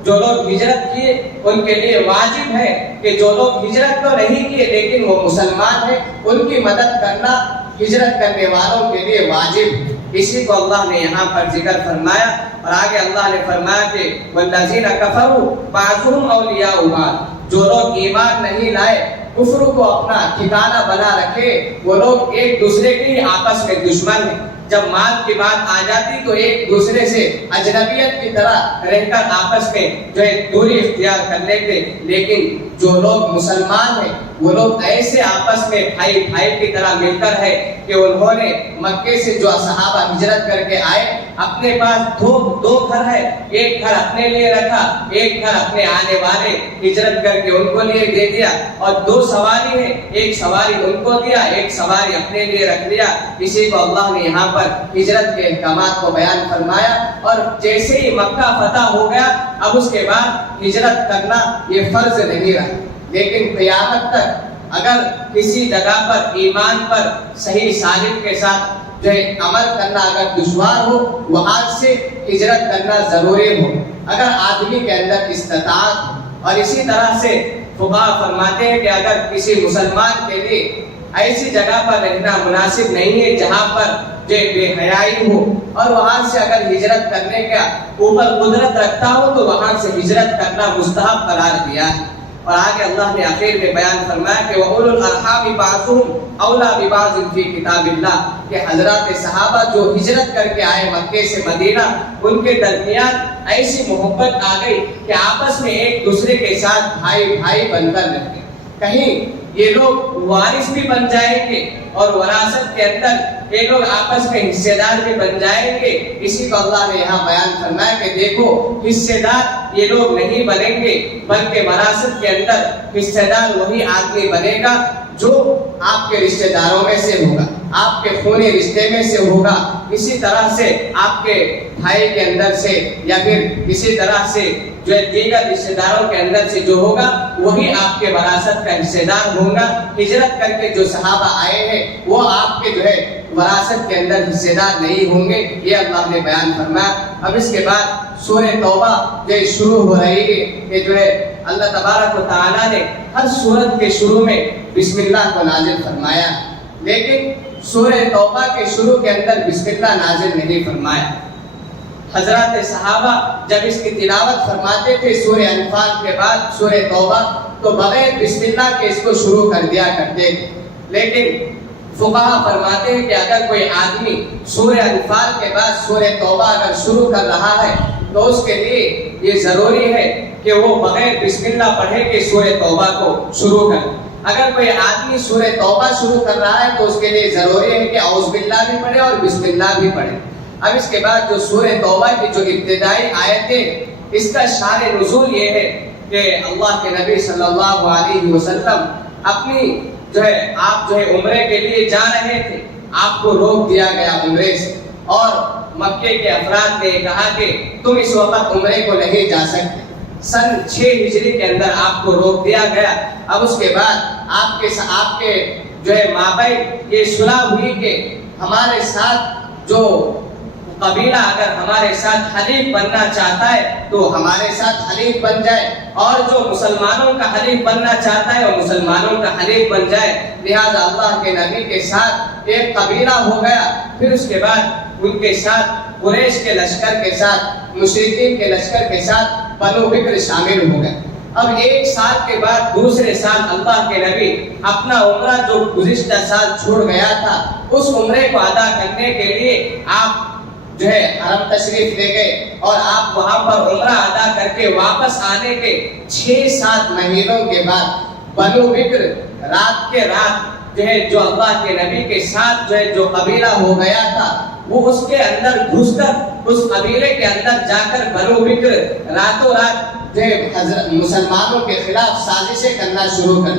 جو لوگ ہجرت کیے ان کے لیے واجب ہے کہ جو لوگ ہجرت تو نہیں کیے لیکن وہ مسلمان ہیں ان کی مدد کرنا ہجرت کرنے والوں کے لیے واجب، اسی کو اللہ نے یہاں پر ذکر فرمایا۔ اور آگے اللہ نے فرمایا کہ والذین کفروا بعضهم اولیاء بعض، جو لوگ ایمان نہیں لائے، کفر کو اپنا ٹھکانہ بنا رکھے، وہ لوگ ایک دوسرے کے آپس میں دشمن ہیں۔ جب مال کی بات آ جاتی تو ایک دوسرے سے اجنبیت کی طرح رہ کر آپس میں جو ہے دوری اختیار کر لیتے، لیکن جو لوگ مسلمان ہیں وہ لوگ ایسے آپس میں بھائی بھائی کی طرح مل کر ہے کہ انہوں نے مکے سے جو صحابہ ہجرت کر کے آئے اپنے پاس دو گھر ہے، ایک گھر اپنے لیے رکھا، ایک گھر اپنے آنے والے ہجرت کر کے ان کو لیے دے دیا، اور دو سواری ہے، ایک سواری ان کو دیا، ایک سواری اپنے لیے رکھ لیا۔ اسی کو اللہ نے یہاں پر ہجرت کے احکامات کو بیان فرمایا، اور جیسے ہی مکہ فتح ہو گیا اب اس کے بعد ہجرت کرنا یہ فرض نہیں رہا، لیکن قیامت تک اگر کسی جگہ پر ایمان پر صحیح سالم کے ساتھ جو ہے عمل کرنا اگر دشوار ہو وہاں سے ہجرت کرنا ضروری ہو، اگر آدمی کے اندر استطاعت ہو۔ اور اسی طرح سے فقہاء فرماتے ہیں کہ اگر کسی مسلمان کے لیے ایسی جگہ پر رہنا مناسب نہیں ہے جہاں پر جو بے حیائی ہو، اور وہاں سے اگر ہجرت کرنے کا اوپر قدرت رکھتا ہو تو وہاں سے ہجرت کرنا مستحب قرار دیا ہے۔ اور آگے اللہ نے آخر میں بیان فرمایا کہ وَأُولُو الْأَرْحَامِ بَعْضُهُمْ أَوْلَىٰ بِبَعْضٍ فِي کتاب اللہ، کہ حضرات صحابہ جو ہجرت کر کے آئے مکے سے مدینہ ان کے درمیان ایسی محبت آ گئی کہ آپس میں ایک دوسرے کے ساتھ بھائی بھائی بن کر رہتے، کہیں یہ لوگ وارث بھی بن جائیں گے اور وراثت کے اندر یہ لوگ آپس میں حصے دار بھی بن جائیں گے۔ اسی کو اللہ نے یہاں بیان فرمایا کہ دیکھو حصے دار یہ لوگ نہیں بنیں گے بلکہ وراثت کے اندر حصے دار وہی آدمی بنے گا جو آپ کے رشتہ داروں میں سے ہوگا، آپ کے خونی رشتے میں سے ہوگا، اسی طرح سے آپ کے بھائی کے اندر سے یا پھر اسی طرح سے جو دیگر رشتہ داروں کے اندر سے جو ہوگا وہی آپ کے وراثت کا حصہ دار ہوگا۔ ہجرت کر کے جو صحابہ آئے ہیں وہ آپ کے جو ہے وراثت کے اندر حصہ دار نہیں ہوں گے، یہ اللہ نے بیان فرمایا۔ اب اس کے بعد سورہ توبہ جو شروع ہو رہی ہے کہ جو ہے اللہ تبارک و تعالیٰ نے ہر سورت کے شروع میں بسم اللہ کو نازل فرمایا، لیکن سورہ توبہ کے شروع کے اندر بسم اللہ نازل نہیں فرمایا۔ حضرات صحابہ جب اس کی تلاوت فرماتے تھے سورہ انفال کے بعد سورہ توبہ تو بغیر بسم اللہ کے اس کو شروع کر دیا کرتے تھے، لیکن فقہاء فرماتے ہیں کہ اگر کوئی آدمی سورہ انفال کے بعد سورہ توبہ اگر شروع کر رہا ہے تو اس کے لیے یہ ضروری ہے کہ وہ بغیر بسم اللہ پڑھے کہ سورہ توبہ کو شروع کرے۔ اگر کوئی آدمی سورہ توبہ شروع کر رہا ہے تو اس کے لیے ضروری ہے کہ اعوذ باللہ بھی پڑھے اور بسم اللہ بھی پڑھے۔ اب اس کے بعد جو سورہ توبہ کی جو ابتدائی آیتیں اس کا شان نزول یہ ہے کہ اللہ کے نبی صلی اللہ علیہ وسلم اپنی جو ہے آپ جو ہے عمرے کے لیے جا رہے تھے، آپ کو روک دیا گیا عمرے سے، اور مکے کے افراد نے کہا کہ تم اس وقت عمرے کو نہیں جا سکتے۔ سن 6 ہجری کے اندر آپ کو روک دیا گیا۔ اب اس کے بعد آپ کے جو ہے مابین یہ صلح ہوئی کہ ہمارے ساتھ جو قبیلہ اگر ہمارے ساتھ حلیف بننا چاہتا ہے تو ہمارے ساتھ حلیف بن جائے، اور جو مسلمانوں کا حلیف بننا چاہتا ہے وہ مسلمانوں کا حلیف بن جائے۔ لہذا اللہ کے نبی کے ساتھ ایک قبیلہ ہو گیا، پھر اس کے بعد ان کے ساتھ قریش کے لشکر کے ساتھ، مشرکین کے لشکر کے ساتھ بنو بکر شامل ہو گئے۔ اب 1 سال کے بعد دوسرے سال اللہ کے نبی اپنا عمرہ جو گزشتہ سال چھوڑ گیا تھا اس عمرے کو ادا کرنے کے لیے آپ جو ہے حرم تشریف لے گئے اور آپ وہاں پر عمرہ ادا کر کے واپس آنے کے 6-7 مہینوں کے بعد بنو بکر رات کے رات جو ہے جو اللہ کے نبی کے ساتھ جو ہے جو قبیلہ ہو گیا تھا وہ اس کے اندر گھس کر اس قبیلے کے اندر جا کر بنو بکر راتوں رات جو ہے مسلمانوں کے خلاف سازشیں کرنا شروع کر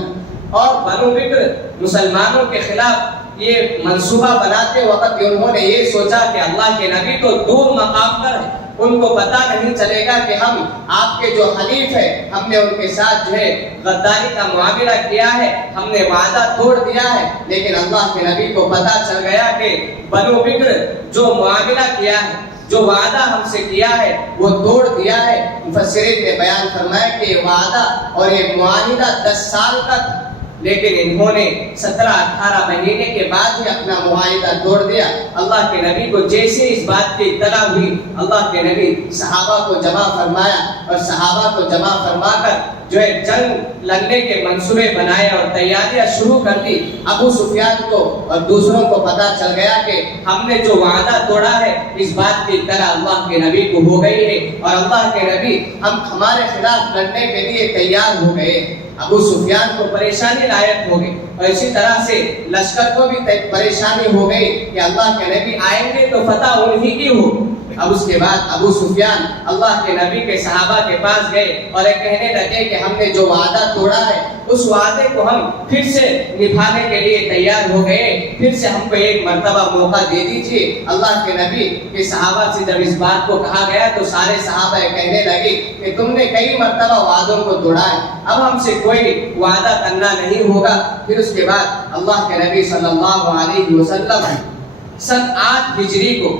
اور بنو بکر مسلمانوں کے خلاف یہ منصوبہ بناتے وقت انہوں نے یہ سوچا کہ اللہ کے نبی تو دور مقام پر ہے، ان کو پتہ نہیں چلے گا کہ ہم آپ کے جو حلیف ہے ہم نے ان کے ساتھ جو ہے غداری کا معاملہ کیا ہے، ہم نے وعدہ توڑ دیا ہے۔ لیکن اللہ کے نبی کو پتہ چل گیا کہ بنو بکر جو معاملہ کیا ہے، جو وعدہ ہم سے کیا ہے وہ توڑ دیا ہے۔ مفسرین نے بیان فرمایا کہ یہ وعدہ اور یہ معاہدہ 10 سال کا تھا، لیکن انہوں نے 17-18 مہینے کے بعد ہی اپنا معاہدہ توڑ دیا۔ اللہ کے نبی کو جیسے اس بات کی اطلاع ہوئی، اللہ کے نبی صحابہ کو جمع فرمایا اور صحابہ کو جمع فرما کر جو ہے جنگ لڑنے کے منصوبے بنائے اور تیاریاں شروع کر دی۔ ابو سفیان کو اور دوسروں کو پتہ چل گیا کہ ہم نے جو وعدہ توڑا ہے اس بات کی اطلاع اللہ کے نبی کو ہو گئی ہے اور اللہ کے نبی ہمارے خلاف لڑنے کے لیے تیار ہو گئے۔ ابو سفیان کو پریشانی لاحق ہو گئی اور اسی طرح سے لشکر کو بھی پریشانی ہو گئی کہ اللہ کے نبی آئیں گے تو فتح انہی کی ہو۔ اب اس کے بعد ابو سفیان اللہ کے نبی کے صحابہ کے پاس گئے اور یہ کہنے لگے کہ ہم نے جو وعدہ توڑا ہے اس وعدے کو ہم پھر سے نبھانے کے لیے تیار ہو گئے، پھر سے ہم کو ایک مرتبہ موقع دے دیجیے۔ اللہ کے نبی کے صحابہ سے جب اس بات کو کہا گیا تو سارے صحابہ کہنے لگے کہ تم نے کئی مرتبہ وعدوں کو توڑا ہے، اب ہم سے کوئی وعدہ کرنا نہیں ہوگا۔ پھر اس کے بعد اللہ کے نبی صلی اللہ علیہ وسلم سن 8 ہجری کو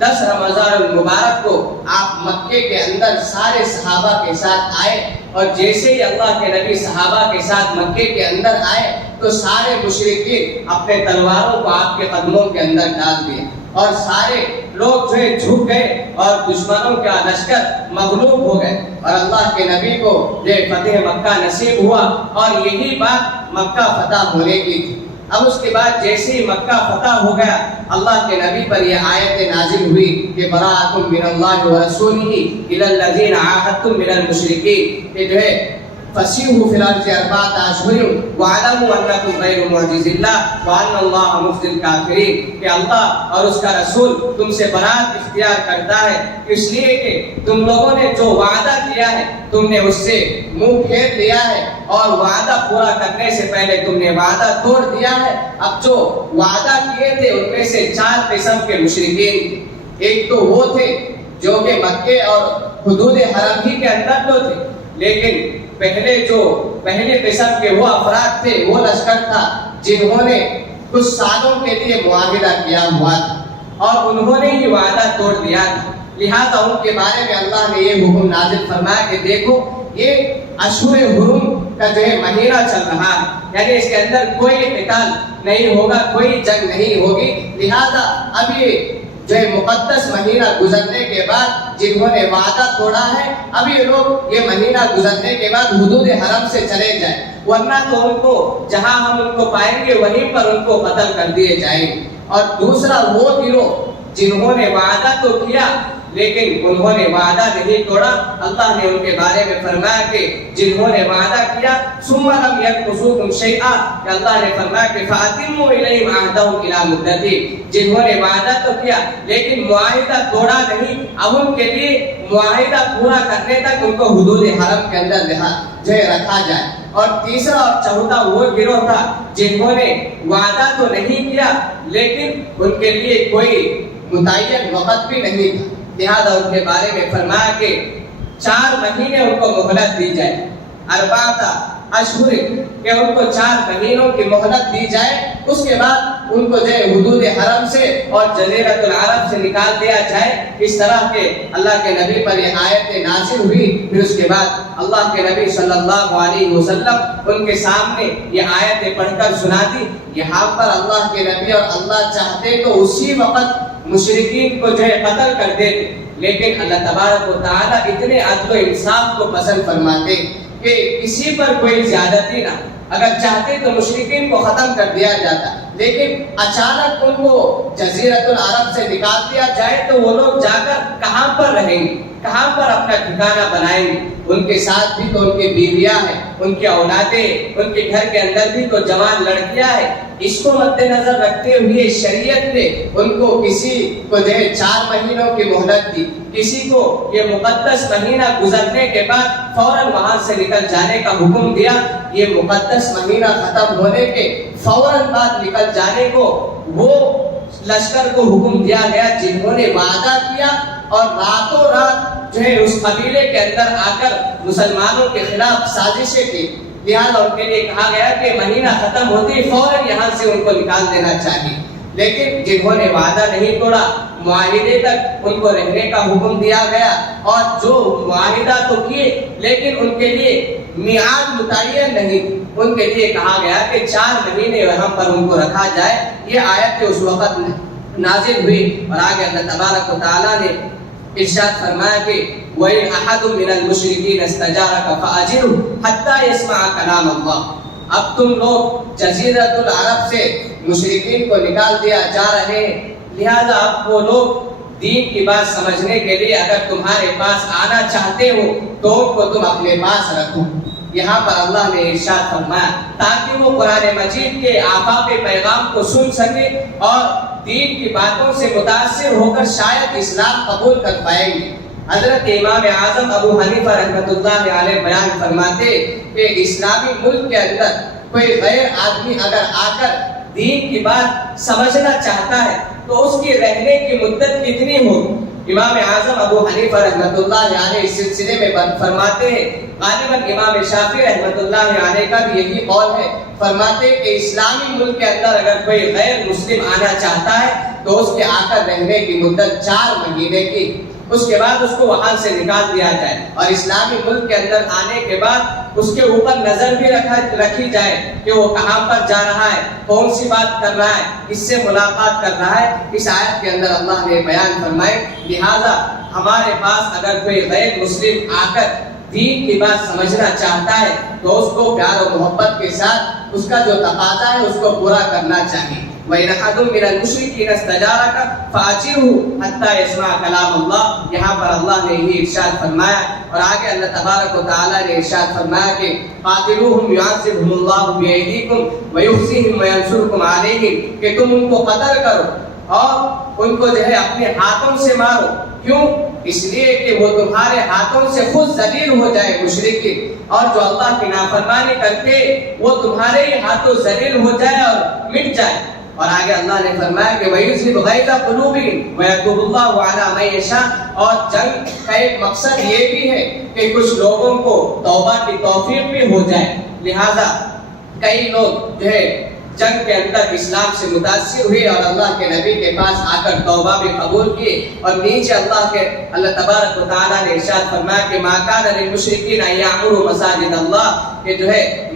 10 رمضان المبارک کو آپ مکے کے اندر سارے صحابہ کے ساتھ آئے اور جیسے ہی اللہ کے نبی صحابہ کے ساتھ مکے کے اندر آئے تو سارے مشرکین اپنے تلواروں کو آپ کے قدموں کے اندر ڈال دیے اور سارے لوگ جو ہے جھک گئے اور دشمنوں کا لشکر مغلوب ہو گئے اور اللہ کے نبی کو جو فتح مکہ نصیب ہوا اور یہی بات مکہ فتح ہونے کی تھی۔ اب اس کے بعد جیسے ہی مکہ فتح ہو گیا اللہ کے نبی پر یہ آیت نازل ہوئی کہ براءۃ من اللہ ورسولہ الی الذین عاہدتم من المشرکین، کہ جو ہے فسیحوا فی الارض 4 اشہر واعلموا انکم غیر معجز اللہ وان اللہ مخزی الکافرین، کہ اللہ اور اس کا رسول تم سے برات اختیار کرتا ہے اس لیے کہ تم لوگوں نے جو وعدہ کیا ہے تم نے اس سے منہ پھیر لیا ہے اور وعدہ پورا کرنے سے پہلے تم نے وعدہ توڑ دیا ہے۔ اب جو وعدہ کیے تھے ان میں سے 4 قسم کے مشرکین تھے۔ ایک تو وہ تھے جو کہ مکے اور حدود حرم ہی کے اندر تو تھے، لیکن پہلے قسم کے وہ افراد تھے، وہ لشکر تھا جنہوں نے کچھ سالوں کے لیے معاہدہ کیا ہوا تھا اور انہوں نے یہ وعدہ توڑ دیا تھا، لہذا ان کے بارے میں اللہ نے یہ حکم نازل فرمایا کہ دیکھو یہ اشہر حرم کا جو ہے مہینہ چل رہا ہے، یعنی اس کے اندر کوئی قتال نہیں ہوگا، کوئی جنگ نہیں ہوگی، لہذا اب یہ جو ہے مقدس مہینہ گزرنے کے بعد جنہوں نے وعدہ توڑا ہے اب یہ لوگ یہ مہینہ گزرنے کے بعد حدود حرم سے چلے جائیں، ورنہ تو ان کو جہاں ہم ان کو پائیں گے وہیں پر ان کو قتل کر دیے جائیں گے۔ اور دوسرا وہ گروہ جنہوں نے وعدہ تو کیا لیکن انہوں نے وعدہ نہیں توڑا، اللہ نے ان کے بارے میں فرمایا کہ جنہوں نے وعدہ کیا ثم لم ينقصوكم شيئا، کہ اللہ نے فرمایا کہ فاتموا الیہم عہدہم الی مدتہ، جنہوں نے وعدہ تو کیا لیکن معاہدہ توڑا نہیں، اب ان کے لیے معاہدہ پورا کرنے تک ان کو حدود حرم کے اندر جو ہے رکھا جائے۔ اور تیسرا اور چوتھا وہ گروہ تھا جنہوں نے وعدہ تو نہیں کیا لیکن ان کے لیے کوئی متعین وقت بھی نہیں تھا، لہذا ان کے بارے میں فرمایا کہ 4 مہینے ان کو مہلت دی جائے، 4 اشہر، کہ ان کو 4 مہینوں کی مہلت دی جائے، اس کے بعد ان کو جو ہے حدود حرم سے اور جزیرۃ العرب سے نکال دیا جائے۔ اس طرح کے اللہ کے نبی پر یہ آیت نازل ہوئی۔ پھر اس کے بعد اللہ کے نبی صلی اللہ علیہ وسلم ان کے سامنے یہ آیتیں پڑھ کر سنا دی۔ یہاں پر اللہ کے نبی اور اللہ چاہتے تو اسی وقت مشرکین کو جو ہے قتل کر دیتے، لیکن اللہ تبارک و تعالیٰ اتنے عدل و انصاف کو پسند فرماتے کہ کسی پر کوئی زیادتی نہ، اگر چاہتے تو مشرکین کو ختم کر دیا جاتا، لیکن اچانک ان کو جزیرۃ العرب سے نکال دیا جائے تو وہ لوگ جا کر کہاں پر رہیں گے، کہاں پر اپنا ٹھکانہ بنائیں گے؟ ان کے ساتھ بھی تو ان کی بیویاں ہیں، ان کی اولادیں، ان کے گھر کے اندر بھی تو جوان لڑکیاں ہیں۔ اس کو مد نظر رکھتے ہوئے شریعت نے ان کو کسی کو 4 مہینوں کی مہلت دی، کسی کو یہ مقدس مہینہ گزرنے کے بعد فوراً وہاں سے نکل جانے کا حکم دیا۔ یہ مقدس مہینہ ختم ہونے کے فوراً بعد نکل جانے کو وہ لشکر کو حکم دیا گیا جنہوں نے وعدہ کیا اور راتوں رات اس قبیلے کے اندر آ کر مسلمانوں کے خلاف سازشیں کی۔ لہٰذا ان کے لیے کہا گیا کہ مہینہ ختم ہوتے فوراً یہاں سے ان کو نکال دینا چاہیے، لیکن جنہوں نے وعدہ نہیں توڑا، معاہدے تک ان کو رہنے کا حکم دیا گیا، اور جو معاہدہ تو کیے لیکن ان کے لیے میعاد متعین نہیں، ان کے لیے کہا گیا کہ 4 مہینے یہاں پر ان کو رکھا جائے۔ یہ آیت اس وقت نازل ہوئی، اور آگے اللہ تبارک و تعالیٰ نے ارشاد فرمایا کہ وَإِنْ أَحَدٌ مِّنَ الْمُشْرِكِينَ اسْتَجَارَكَ فَأَجِرْهُ حَتَّى يَسْمَعَ كَلَامَ اللَّهِ۔ اب تم لوگ جزیرۃ العرب سے مشرکین کو نکال دیا جا رہے ہیں، لہذا اب وہ لوگ دین کی بات سمجھنے کے لیے اگر تمہارے پاس آنا چاہتے ہو تو ان کو تم اپنے پاس رکھو۔ یہاں پر اللہ نے ارشاد فرمایا تاکہ وہ قرآن مجید کے آفاق پیغام کو سن سکے اور دین کی باتوں سے متاثر ہو کر شاید اسلام قبول کر پائیں گے۔ حضرت امام اعظم ابو حنیفہ رحمۃ اللہ علیہ بیان فرماتے کہ اسلامی ملک کے اندر کوئی غیر آدمی اگر آ کر دین کی بات سمجھنا چاہتا ہے تو اس کی رہنے کی مدت کتنی ہوگی؟ امام اعظم ابو حنیفہ رحمۃ اللہ علیہ اس سلسلے میں فرماتے ہیں، غالباً امام شافعی رحمۃ اللہ علیہ کا بھی یہی قول ہے، فرماتے ہیں کہ اسلامی ملک کے اندر اگر کوئی غیر مسلم آنا چاہتا ہے تو اس کے آ کر رہنے کی مدت 4 مہینے کی، اس کے بعد اس کو وہاں سے نکال دیا جائے، اور اسلامی ملک کے اندر آنے کے بعد اس کے اوپر نظر بھی رکھی جائے کہ وہ کہاں پر جا رہا ہے، کون سی بات کر رہا ہے، کس سے ملاقات کر رہا ہے۔ اس آیت کے اندر اللہ نے بیان فرمائے لہذا ہمارے پاس اگر کوئی غیر مسلم آ کر دین کی بات سمجھنا چاہتا ہے تو اس کو پیار و محبت کے ساتھ اس کا جو تقاضا ہے اس کو پورا کرنا چاہیے۔ وَإِنْ أَحَدٌ مِّنَ الْمُشْرِكِينَ اسْتَجَارَكَ فَأَجِرْهُ حَتَّى يَسْمَعَ كَلَامَ اللَّهِ۔ یہاں پر اللہ نے یہ ارشاد فرمایا، اور آگے اللہ تبارک و تعالیٰ نے ارشاد فرمایا کہ قَاتِلُوهُمْ يُعَذِّبْهُمُ اللَّهُ بِأَيْدِيكُمْ وَيُخْزِيهِمْ وَيَنصُرْكُمْ عَلَيْهِمْ، کہ تم ان کو قتل کرو اور ان کو اپنے ہاتھوں سے مارو۔ کیوں؟ اس لیے کہ وہ تمہارے ہاتھوں سے خود ذلیل ہو جائے مشرکین، اور جو اللہ کی نافرمانی کرتے وہ تمہارے ہی ہاتھوں ذلیل ہو جائے اور مٹ جائے۔ اور آگے اللہ نے فرمایا کہ وَيُذْهِبْ غَيْظَ قُلُوبِهِمْ وَيَتُوبُ اللَّهُ عَلَىٰ مَن يَشَاءُ۔ اور جنگ کا ایک مقصد یہ بھی ہے کہ کچھ لوگوں کو توبہ کی توفیق بھی ہو جائے، لہذا کئی لوگ جنگ کے اندر اسلام سے متاثر ہوئے اور اللہ کے نبی کے پاس آ کر توبہ بھی قبول کیے، اور نیچے اللہ تبارک و تعالیٰ نے ارشاد فرمایا کہ مَا كَانَ لِلْمُشْرِكِينَ أَن يَعْمُرُوا مَسَاجِدَ اللَّهِ، کہ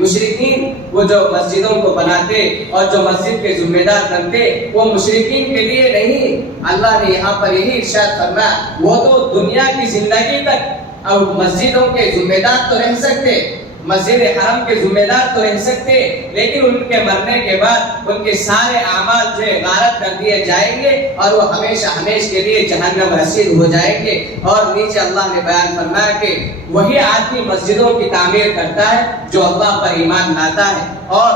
مشرکین وہ جو مسجدوں کو بناتے اور جو مسجد کے ذمہ دار بنتے وہ مشرکین کے لیے نہیں۔ اللہ نے یہاں پر یہی ارشاد فرمایا وہ تو دنیا کی زندگی تک اور مسجدوں کے ذمہ دار تو رہ سکتے، مسجد حرم کے ذمہ دار تو رہ سکتے، لیکن ان کے مرنے کے بعد ان کے سارے اعمال غارت کر دیے جائیں گے اور وہ ہمیشہ ہمیشہ کے لیے جہنم رسید ہو جائیں گے۔ اور نیچے اللہ نے بیان فرمایا کہ وہی آدمی مسجدوں کی تعمیر کرتا ہے جو اللہ پر ایمان لاتا ہے اور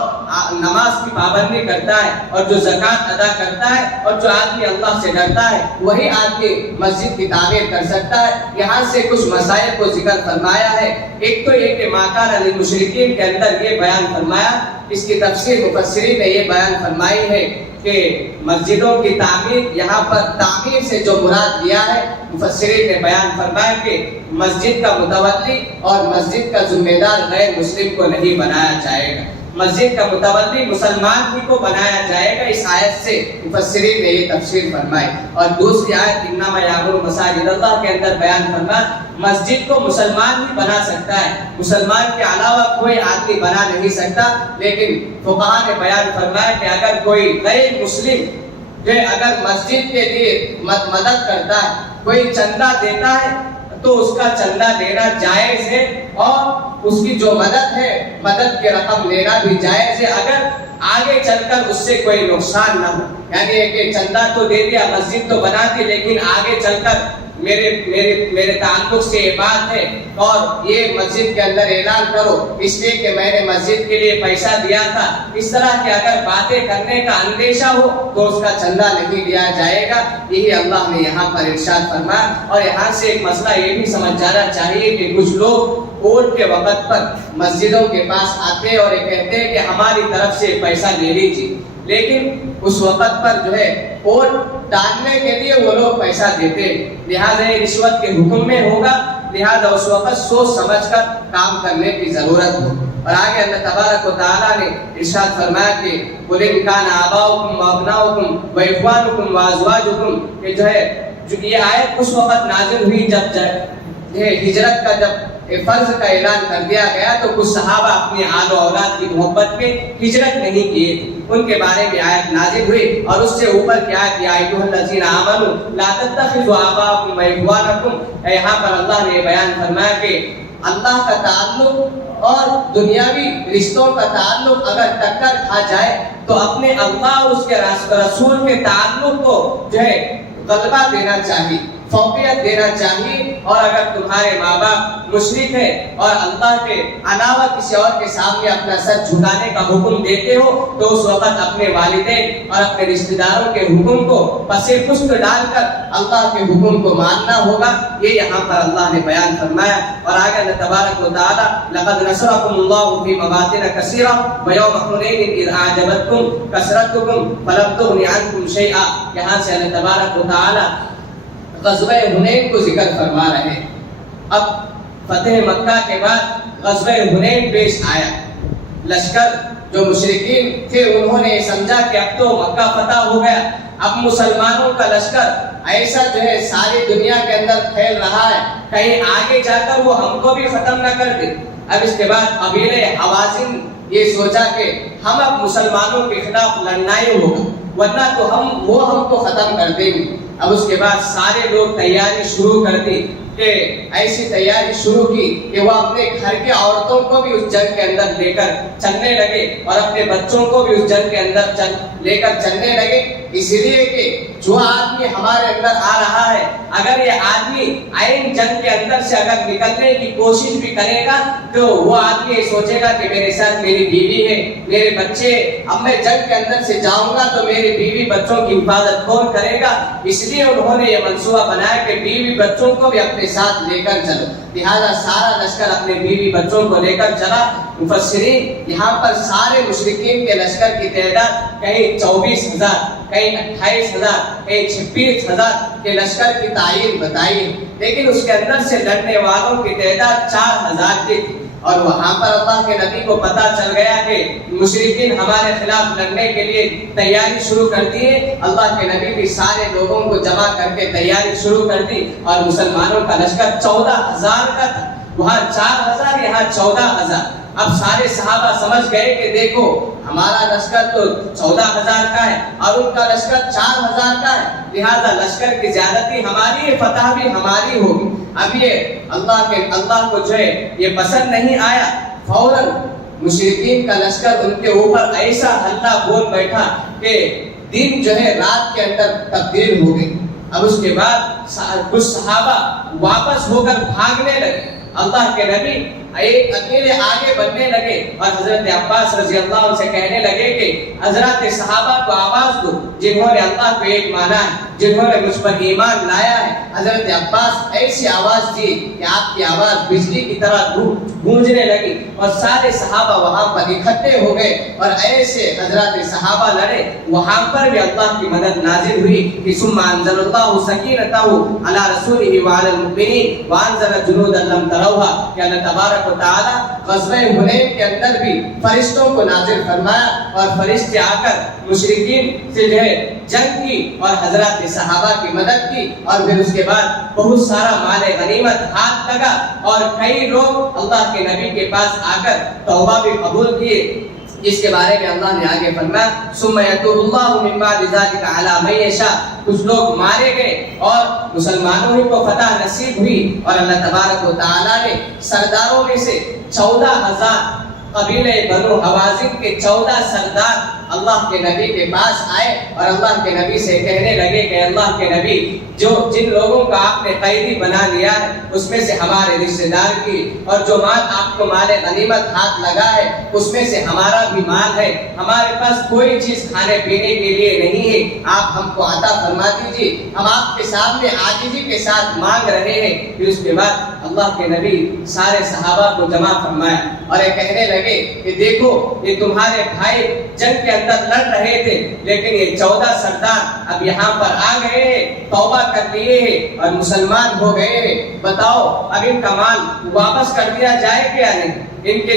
نماز کی پابندی کرتا ہے اور جو زکوٰۃ ادا کرتا ہے، اور جو آدمی اللہ سے ڈرتا ہے وہی آدمی مسجد کی تعمیر کر سکتا ہے۔ یہاں سے کچھ مسائل کو ذکر فرمایا ہے، ایک تو یہ کہ مَا كَانَ لِلْمُشْرِكِينَ کے اندر یہ بیان فرمایا، اس کی تفسیر مفسرین نے یہ بیان فرمائی ہے کہ مسجدوں کی تعمیر، یہاں پر تعمیر سے جو مراد لیا ہے مفسرین نے بیان فرمایا کہ مسجد کا متولی اور مسجد کا ذمہ دار غیر مسلم کو نہیں بنایا جائے گا، مسجد کا متولی مسلمان ہی کو بنایا جائے گا۔ اس آیت سے مفسرین نے یہ تفسیر فرمائی۔ اور دوسری آیت انما یعمر مساجد اللہ کے اندر بیان فرمایا مسجد کو مسلمان ہی بنا سکتا ہے، مسلمان کے علاوہ کوئی آدمی بنا نہیں سکتا، لیکن فقہاء نے بیان فرمایا کہ اگر کوئی غیر مسلم اگر مسجد کے لیے مدد کرتا ہے، کوئی چندہ دیتا ہے تو اس کا چندہ لینا جائز ہے، اور اس کی جو مدد ہے مدد کی رقم لینا بھی جائز ہے، اگر آگے چل کر اس سے کوئی نقصان نہ ہو. یعنی کہ چندہ تو دے دیا، مسجد تو بنا دی، لیکن آگے چل کر میرے تعلق سے یہ بات ہے اور یہ مسجد کے اندر اعلان کرو اس لیے کہ میں نے مسجد کے لیے پیسہ دیا تھا، اس طرح کی اگر باتیں کرنے کا اندیشہ ہو تو اس کا چندہ نہیں لیا جائے گا. یہی اللہ نے یہاں پر ارشاد فرمایا. اور یہاں سے ایک مسئلہ یہ بھی سمجھ جانا چاہیے کہ کچھ لوگ ووٹ کے وقت پر مسجدوں کے پاس آتے اور یہ کہتے ہیں کہ ہماری طرف سے پیسہ لے لیجیے، لیکن اس وقت پر جو ہے ووٹ ڈالنے کے لیے وہ لوگ پیسہ دیتے، لہٰذا یہ رشوت کے حکم میں ہوگا، لہٰذا اس وقت سوچ سمجھ کر کام کرنے کی ضرورت ہو. اور آگے اللہ تبارک و تعالیٰ نے ارشاد فرمایا کہ قُلْ إِنْ كَانَ آبَاؤُكُمْ وَأَبْنَاؤُكُمْ وَإِخْوَانُكُمْ وَأَزْوَاجُكُمْ، کہ جو ہے یہ آیت اس وقت نازل ہوئی جب ہجرت کا جب فرض کا اعلان کر دیا گیا تو کچھ صحابہ اپنی آل و اولاد کی محبت میں ہجرت نہیں کیے تھے، ان کے بارے میں آیت نازل ہوئی. اور اس سے اوپر کیا ہے کہ یا ایھا الذین آمنوا لا تتخذوا آباءکم وإخوانکم، یہاں پر اللہ نے بیان فرمایا کہ اللہ کا تعلق اور دنیاوی رشتوں کا تعلق اگر ٹکر کھا جائے تو اپنے اللہ اور اس کے رسول کے تعلق کو جو ہے غلبہ دینا چاہیے، فوقیت دینا چاہیے. اور اگر تمہارے ماں باپ مشرک ہیں اور اللہ کے علاوہ کسی اور کے سامنے اپنا سر جھکانے کا حکم دیتے ہو تو اس وقت اپنے والدین اور اپنے رشتہ داروں کے حکم کو پس پشت ڈال کر اللہ کے حکم کو ماننا ہوگا. یہ یہاں پر اللہ نے بیان فرمایا. اور آگے اللہ تبارک و تعالی لقد نصرکم اللہ فی مواطن کثیرہ ویوم حنین اذ اعجبتکم کثرتکم فلم تغن عنکم شیئا، یہاں سے اللہ تبارک و تعالی غزوہ حنین کو ذکر فرما رہے ہیں. اب فتح مکہ کے بعد غزوہ حنین پیش آیا. لشکر جو مشرکین تھے انہوں نے سمجھا کہ اب تو مکہ فتح ہو گیا، اب مسلمانوں کا لشکر ایسا جو ہے ساری دنیا کے اندر پھیل رہا ہے، کہیں آگے جا کر وہ ہم کو بھی ختم نہ کر دے. اب اس کے بعد قبیلہ حوازن یہ سوچا کہ ہم اب مسلمانوں کے خلاف لڑنا ہی ہوگا، ورنہ تو ہم کو ختم کر دیں گے. اب اس کے بعد سارے لوگ تیاری شروع کر دی کہ ایسی تیاری شروع کی کہ وہ اپنے گھر کے عورتوں کو بھی اس جنگ کے اندر لے کر چلنے لگے اور اپنے بچوں کو بھی اس جنگ کے اندر لے کر چلنے لگے، اس لیے کہ جو آدمی ہمارے اندر آ رہا ہے اگر یہ آدمی عین جنگ کے اندر سے اگر نکلنے کی کوشش بھی کرے گا تو وہ آدمی یہ سوچے گا کہ میرے ساتھ میری بیوی ہے، میرے بچے، اب میں جنگ کے اندر سے جاؤں گا تو میری بیوی بچوں کی حفاظت کون کرے گا. اس لیے انہوں نے یہ منصوبہ بنایا کہ بیوی بچوں کو بھی اپنے ساتھ لے کر چلو، لہذا سارا لشکر اپنے بیوی بچوں کو لے کر چلا. مفسرین یہاں پر سارے مشرکین کے لشکر کی تعداد کہیں 24,000، کہیں 28,000، کہیں 26,000 کے لشکر کی تعین بتائی، لیکن اس کے اندر سے لڑنے والوں کی تعداد 4,000 کی تھی. اور وہاں پر اللہ کے نبی کو پتا چل گیا کہ مشرکین ہمارے خلاف لڑنے کے لیے تیاری شروع کر دی ہے. اللہ کے نبی بھی سارے لوگوں کو جمع کر کے تیاری شروع کر دی اور مسلمانوں کا لشکر 14,000 کا تھا، وہاں 4,000 یہاں 14,000. اب سارے صحابہ سمجھ گئے کہ دیکھو ہمارا لشکر تو 14,000 کا ہے اور ان کا لشکر 4,000 کا ہے، لہذا لشکر کی زیادتی ہماری ہے، فتح بھی ہماری ہوگی. اب یہ اللہ کو جو ہے یہ پسند نہیں آیا. فوراً مشرکین کا لشکر ان کے اوپر ایسا حملہ بول بیٹھا کہ دن جو ہے رات کے اندر تبدیل ہو گئی. اب اس کے بعد کچھ صحابہ واپس ہو کر بھاگنے لگے. اللہ کے نبی ایک اکیلے آگے بڑھنے لگے اور حضرت عباس رضی اللہ عنہ سے کہنے لگے کہ حضرات صحابہ کو آواز دو جنہوں نے اللہ کو ایک مانا ہے، جنہوں نے مجھ پر ایمان لایا ہے. حضرت عباس ایسی آواز دی کہ آپ کی آواز بجلی کی طرح گونجنے لگی اور سارے صحابہ وہاں پر اکٹھے ہو گئے اور ایسے حضرات صحابہ لڑے. وہاں پر بھی اللہ کی مدد نازل ہوئی کہ ثم انزل اللہ سکینتہ علی رسولہ وعلی المؤمنین وانزل جنودا لم تروها، کہ اللہ تبارک و تعالی غزوہ حنین کے اندر بھی فرشتوں کو نازل فرمایا اور فرشتے آ کر مشرکین سے جو ہے جنگ کی اور حضرات صحابہ کی مدد کی. اور پھر اس کے بعد بہت سارا مال غنیمت ہاتھ لگا اور کئی لوگ اللہ کے نبی کے پاس آ کر توبہ بھی قبول کیے. جس کے بارے میں اللہ نے آگے فرمایا ثم یتوب اللہ من بعد ذلک علی من یشاء. کچھ لوگ مارے گئے اور مسلمانوں ہی کو فتح نصیب ہوئی اور اللہ تبارک و تعالی نے سرداروں میں سے 14,000 قبیلے بنو حوازن کے 14 سردار اللہ کے نبی کے پاس آئے اور اللہ کے نبی سے کہنے لگے کہ اللہ کے نبی جن لوگوں کا آپ نے قیدی بنا لیا ہے اس میں سے ہمارے رشتہ دار کی اور جو مال آپ کو مال غنیمت ہاتھ لگا ہے اس میں سے ہمارا بھی مال ہے, ہمارے پاس کوئی چیز کھانے پینے کے لیے نہیں ہے, آپ ہم کو عطا فرما دیجیے, ہم آپ کے سامنے عاجزی کے ساتھ مانگ رہے ہیں. پھر اس کے بعد اللہ کے نبی سارے صحابہ کو جمع فرمایا اور یہ کہنے لگے کہ دیکھو یہ تمہارے بھائی جنگ کے اندر لڑ رہے تھے لیکن یہ 14 سردار اب یہاں پر آ گئے ہیں, توبہ کر لیے ہیں اور مسلمان ہو گئے ہیں. بتاؤ اب ان کا مال واپس کر دیا جائے کہ یا نہیں؟ ان کے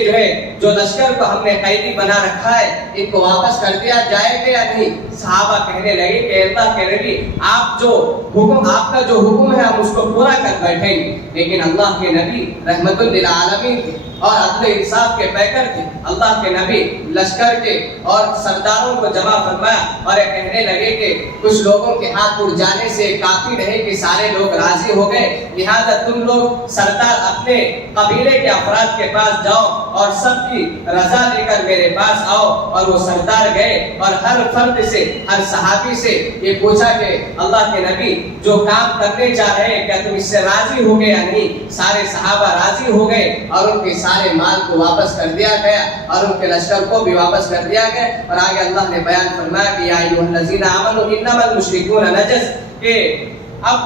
جو لشکر کو ہم نے قیدی بنا رکھا ہے ان کو واپس کر دیا جائے کہ یا نہیں؟ صحابہ کہنے لگے کہ اللہ کے نبی آپ کا جو حکم ہے ہم اس کو پورا کر بیٹھیں گے. لیکن اللہ کے نبی رحمت للعالمین تھے اور عدل انصاف کے پیکر تھے. اللہ کے نبی لشکر کے اور سرداروں کو جمع فرمایا اور یہ کہنے لگے کہ کچھ لوگوں کے ہاتھ اڑ جانے سے کافی نہیں کہ سارے لوگ راضی ہو گئے, لہذا تم لوگ سردار اپنے قبیلے کے افراد کے پاس جاؤ اور سب کی رضا لے کر میرے پاس آؤ. اور وہ سردار گئے اور ہر فرد سے ہر صحابی سے یہ پوچھا کہ اللہ کے نبی جو کام کرنے چاہ رہے ہیں کیا تم اس سے راضی ہو گئے یا نہیں؟ سارے صحابہ راضی ہو گئے اور ان کے سارے مال کو واپس کر دیا گیا اور ان کے لشکر کو بھی واپس کر دیا گیا. اور آگے اللہ نے بیان فرمایا کہ یا ایھا الذین آمنوا انما المشرکون نجس, کہ اب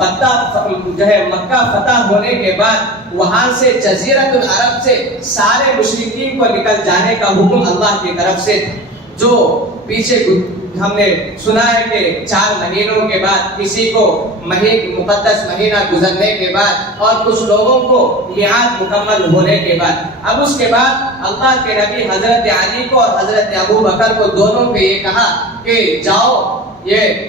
مکہ فتح ہونے کے بعد وہاں سے جزیرۃ العرب سے سارے مشرکین کو نکل جانے کا حکم اللہ کی طرف سے. جو پیچھے ہم نے سنا ہے کہ 4 مہینوں کے بعد کسی کو مقدس مہینہ گزرنے کے بعد اور کچھ لوگوں کو میعاد مکمل ہونے کے بعد, اب اس کے بعد اللہ کے نبی حضرت علی کو اور حضرت ابو بکر کو دونوں کو یہ کہا کہ جاؤ یہ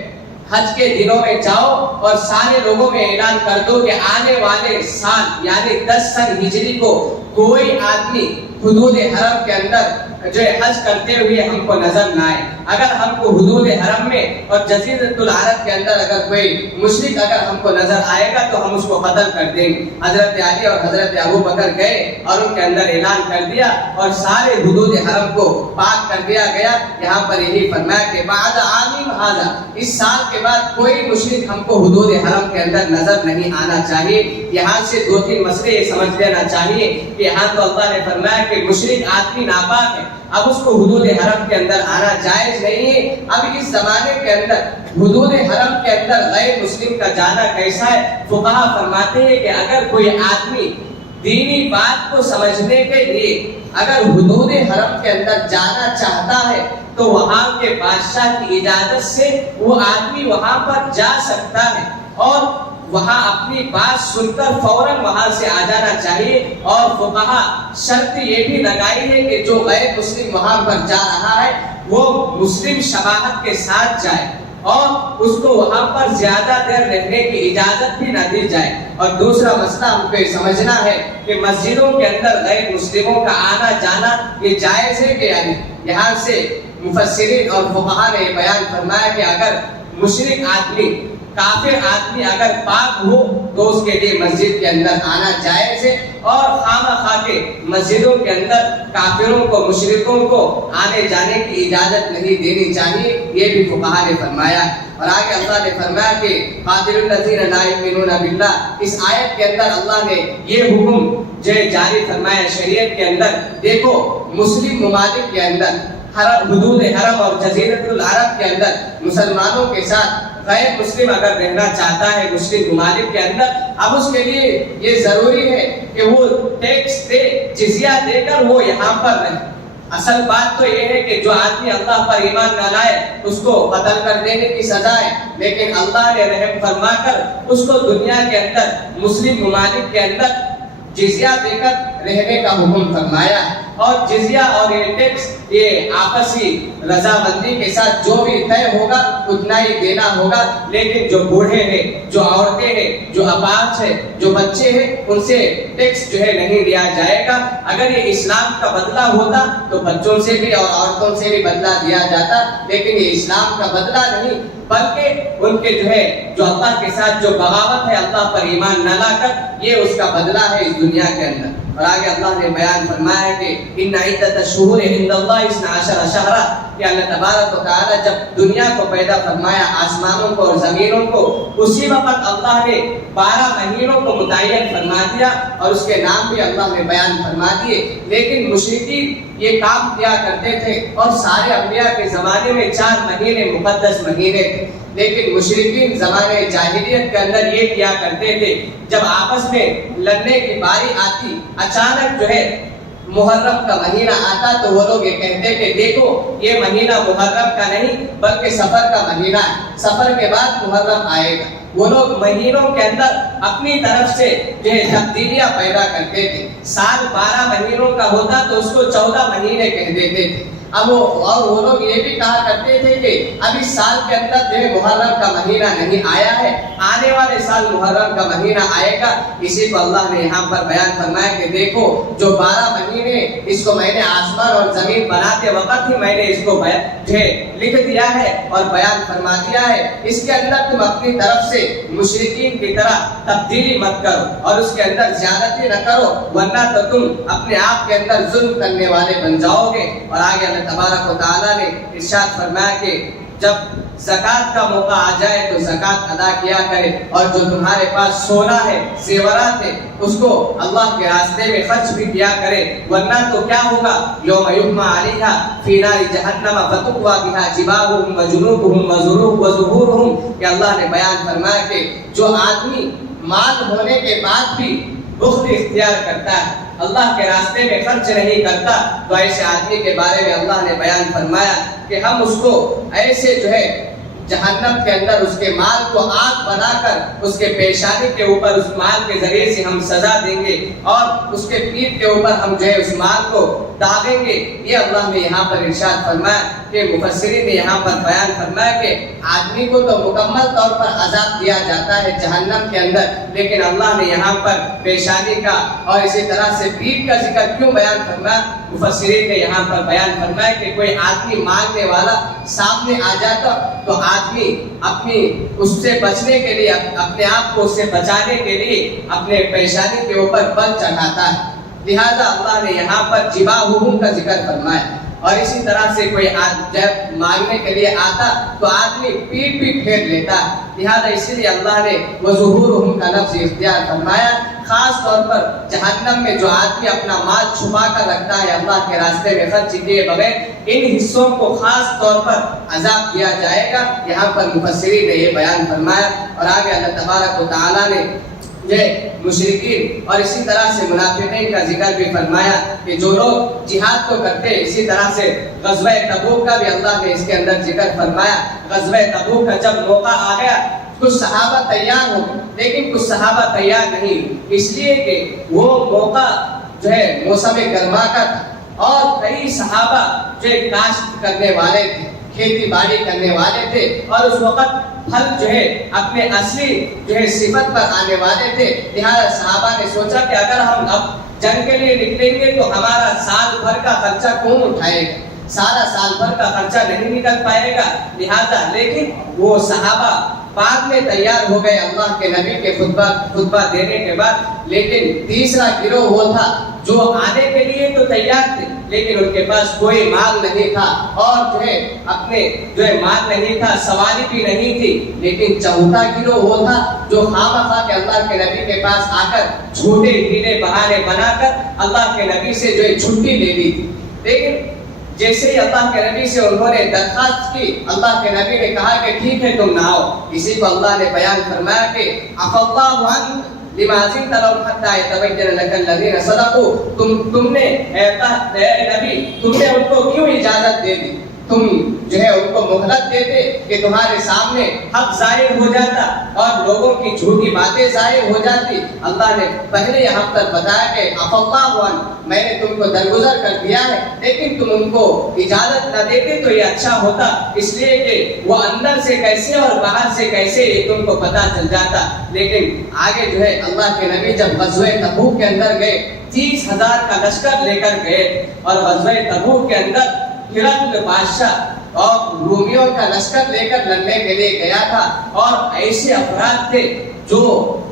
حج کے دنوں میں جاؤ اور سارے لوگوں میں اعلان کر دو کہ آنے والے سال یعنی 10 سن ہجری کو کوئی آدمی حدود حرم کے اندر جو حج کرتے ہوئے ہم کو نظر نہ آئے. اگر ہم کو حدود حرم میں اور جزیرۃ العرب کے اندر اگر کوئی مشرک اگر ہم کو نظر آئے گا تو ہم اس کو قتل کر دیں گے. حضرت علی اور حضرت ابو بکر گئے اور ان کے اندر اعلان کر دیا اور سارے حدود حرم کو پاک کر دیا گیا. یہاں پر یہی فرمایا کہ بعد عام ھذا, اس سال کے بعد کوئی مشرک ہم کو حدود حرم کے اندر نظر نہیں آنا چاہیے. یہاں سے 2-3 مسئلے یہ سمجھ لینا چاہیے کہ یہاں تو اللہ نے فرمایا کہ مشرک آدمی ناپاک ہے, اب اس کو حدود حرم کے اندر آنا جائز نہیں ہے. اب اس زمانے کے اندر حدود حرم کے اندر غیر مسلم کا جانا کیسا ہے؟ فقہا فرماتے ہیں کہ اگر کوئی آدمی دینی بات کو سمجھنے کے لیے اگر حدود حرم کے اندر جانا چاہتا ہے تو وہاں کے بادشاہ کی اجازت سے وہ آدمی وہاں پر جا سکتا ہے اور وہاں اپنی بات سن کر فوراً وہاں سے آ جانا چاہیے. اور فقہا شرط یہ بھی لگائی ہے کہ جو غیر مسلم وہاں پر جا رہا ہے وہ مسلم شباہت کے ساتھ جائے اور اس کو وہاں پر زیادہ دیر رہنے کی اجازت بھی نہ دی جائے. اور دوسرا مسئلہ ہم کو سمجھنا ہے کہ مسجدوں کے اندر غیر مسلموں کا آنا جانا یہ جائز ہے کہ یعنی یہاں سے مفسرین اور فقہا نے یہ بیان فرمایا کہ اگر مشرک آدمی کافر آدمی اگر پاک ہو تو اس کے لیے مسجد کے اندر آنا جائز ہے اور خواہ کے مسجدوں کے اندر کافروں کو مشرکوں کو آنے جانے کی اجازت نہیں دینی چاہیے. یہ بھی فقہا نے فرمایا. اور آگے اللہ نے فرمایا کہ قاتل الذین لا یؤمنون باللہ, اس آیت کے اندر اللہ نے یہ حکم جو جاری فرمایا شریعت کے اندر. دیکھو مسلم ممالک کے اندر حدود حرم اور جزیرۃ العرب کے اندر مسلمانوں کے ساتھ غیر مسلم اگر رہنا چاہتا ہے مسلم ممالک کے اندر, اب اس کے لیے یہ ضروری ہے کہ وہ ٹیکس دے, جزیہ دے کر وہ یہاں پر رہے. اصل بات تو یہ ہے کہ جو آدمی اللہ پر ایمان نہ لائے اس کو قتل کر دینے کی سزا ہے, لیکن اللہ نے رحم فرما کر اس کو دنیا کے اندر مسلم ممالک کے اندر جزیہ دے کر رہنے کا حکم فرمایا. اور جزیہ اور یہ ٹیکس یہ آپسی رضامندی کے ساتھ جو بھی طے ہوگا اتنا ہی دینا ہوگا، لیکن جو بوڑھے ہیں، جو عورتیں ہیں، جو اپاہج ہیں، جو بچے ہیں، ان سے ٹیکس جو ہے نہیں لیا جائے گا۔ اگر یہ اسلام کا بدلہ ہوتا تو بچوں سے بھی اور عورتوں سے بھی بدلہ دیا جاتا، لیکن یہ اسلام کا بدلہ نہیں، بلکہ ان کے جو ہے جو اللہ کے ساتھ جو بغاوت ہے، اللہ پر ایمان نہ لا کر، یہ اس کا بدلہ ہے اس دنیا کے اندر۔ اور آگے اللہ نے بیان فرمایا ہے کہ ان عدت الشہور عند اللہ 12 شہرا، کہ اللہ تبارک و تعالی جب دنیا کو پیدا فرمایا، آسمانوں کو اور زمینوں کو، اسی وقت اللہ نے 12 مہینوں کو متعین فرما دیا اور اس کے نام بھی اللہ نے بیان فرما دیے۔ لیکن مشرکین یہ کام کیا کرتے تھے، اور سارے انبیاء کے زمانے میں 4 مہینے مقدس مہینے تھے، لیکن مشرکین زمانے جاہلیت کے اندر یہ کیا کرتے تھے، جب آپس میں لڑنے کی باری آتی، اچانک جو ہے محرم کا مہینہ آتا تو وہ لوگ یہ کہتے کہ دیکھو یہ مہینہ محرم کا نہیں بلکہ سفر کا مہینہ ہے، سفر کے بعد محرم آئے گا۔ وہ لوگ مہینوں کے اندر اپنی طرف سے جو ہے تبدیلیاں پیدا کرتے تھے۔ سال 12 مہینوں کا ہوتا تو اس کو 14 مہینے کہہ دیتے تھے۔ اب وہ لوگ یہ بھی کہا کرتے تھے کہ اب اس سال کے اندر جو ہے محرم کا مہینہ نہیں آیا ہے، آنے والے سال محرم کا مہینہ آئے گا۔ اسی کو اللہ نے یہاں پر بیان فرمایا کہ دیکھو جو 12 مہینے اس کو میں نے آسمان اور زمین بناتے وقت ہی میں نے اس کو جو ہے لکھ دیا ہے اور بیان فرما دیا ہے، اس کے اندر تم اپنی طرف سے مشرکین کی طرح تبدیلی مت کرو اور اس کے اندر زیادتی نہ کرو، ورنہ تو تم اپنے آپ کے اندر ظلم کرنے والے بن جاؤ گے۔ اور آگے اللہ تبارک و تعالیٰ نے ارشاد فرمایا کہ جب زکوٰۃ کا موقع آ جائے تو زکوٰۃ ادا کیا کرے، اور جو تمہارے پاس سونا ہے، زیورات ہے، اس کو اللہ کے راستے میں خرچ بھی کیا کرے، ورنہ تو کیا ہوگا، یوم یحمى علیہا فی نار جہنم فتقوی بہا جباہہم وجنوبہم وظہورہم، کہ اللہ نے بیان فرمایا کہ جو آدمی مال ہونے کے بعد بھی بخل اختیار کرتا ہے، اللہ کے راستے میں خرچ نہیں کرتا، تو ایسے آدمی کے بارے میں اللہ نے بیان فرمایا کہ ہم اس کو ایسے جو ہے جہنم کے اندر اس کے مال کو آگ بنا کر اس کے پیشانی کے اوپر اس مال کے ذریعے سے ہم سزا دیں گے، اور اس کے پیٹھ کے اوپر ہم جو ہے اس مال کو داغیں گے۔ یہ اللہ نے یہاں پر ارشاد فرمایا کہ مفسرین نے یہاں پر بیان فرمایا کہ آدمی کو تو مکمل طور پر عذاب دیا جاتا ہے جہنم کے اندر، لیکن اللہ نے یہاں پر پیشانی کا اور اسی طرح سے پیٹھ کا ذکر کیوں بیان فرمایا؟ مفسرین نے یہاں پر بیان فرمایا کہ کوئی آدمی مانگنے والا سامنے آ جاتا تو آدمی اپنی اس سے بچنے کے لیے، اپنے آپ کو اس سے بچانے کے لیے اپنے پیشانی کے اوپر بل چڑھاتا ہے، لہذا اللہ نے یہاں پر جباہہم کا ذکر فرمایا۔ اور اسی طرح سے کوئی جب مانگنے کے لیے آتا تو آدمی پیٹ بھی پھیر لیتا ہے، لہذا اسی لیے اللہ نے وظہورہم کا لفظ اختیار فرمایا۔ خاص طور پر جہنم میں جو آدمی اپنا مال چھپا کر رکھتا ہے اللہ کے راستے میں خرچ کیے بغیر، ان حصوں کو خاص طور پر عذاب دیا جائے گا، یہاں پر مفسرین نے یہ بیان فرمایا۔ اور آگے اللہ تبارک و تعالیٰ نے مشرکین اور اسی طرح سے منافقین کا ذکر بھی فرمایا کہ جو لوگ جہاد تو کرتے، اسی طرح سے غزوہ تبوک کا بھی اللہ نے اس کے اندر ذکر فرمایا۔ غزوہ تبوک کا جب موقع آ گیا کچھ صحابہ تیار ہو گئے، لیکن کچھ صحابہ تیار نہیں، اس لیے کہ وہ موقع جو ہے موسم گرما کا تھا، اور کئی صحابہ جو کاشت کرنے والے تھے، کھیتی باڑی کرنے والے تھے، اور اس وقت پھل جو ہے اپنے اصلی جو ہے صفت پر آنے والے تھے، لہذا صحابہ نے سوچا کہ اگر ہم اب جنگ کے لیے نکلیں گے تو ہمارا سال بھر کا خرچہ کون اٹھائے گا، سارا سال بھر کا خرچہ نہیں نکل پائے گا، لہذا لیکن وہ صحابہ بعد میں تیار ہو گئے اللہ کے نبی کے خطبہ دینے کے بعد، لیکن تیسرا گروہ وہ تھا جو آنے کے لیے تو تیار تھے لیکن ان کے پاس کوئی مال نہیں تھا، اور جو ہے اپنے جو ہے مال نہیں تھا، سواری بھی نہیں تھی، لیکن چوتھا گروہ وہ تھا جو خواہ کہ اللہ کے نبی کے پاس آ کر جھوٹے ہیلے بہانے بنا کر اللہ کے نبی سے جو ہے چھٹی لے لی تھی، لیکن جیسے ہی اللہ کے نبی سے انہوں نے درخواست کی، اللہ کے نبی نے کہا کہ ٹھیک ہے تم نہ آؤ۔ اسی کو اللہ نے بیان فرمایا کہ عفا اللہ عنک لما زنت لهم حتى يتبين لك الذين صدقوا، تم نے اے نبی تم نے ان کو کیوں اجازت دے دی، تم جو ہے ان کو مہلت دیتے کہ تمہارے سامنے حق ظاہر ہو جاتا اور لوگوں کی جھوٹی باتیں ظاہر ہو جاتی. اللہ نے پہلے یہاں پر بتایا کہ عفا اللہ عنہ، میں نے تم کو درگزر کر دیا ہے، لیکن تم ان کو اجازت نہ دیتے تو یہ اچھا ہوتا، اس لیے کہ وہ اندر سے کیسے اور باہر سے کیسے یہ تم کو پتہ چل جاتا. لیکن آگے جو ہے اللہ کے نبی جب غزوہ تبوک کے اندر گئے، 30,000 کا لشکر لے کر گئے اور غزوہ تبوک کے اندر ہرقل بادشاہ اور رومیوں کا لشکر لے کر لڑنے کے لیے گیا تھا، اور ایسے افراد تھے جو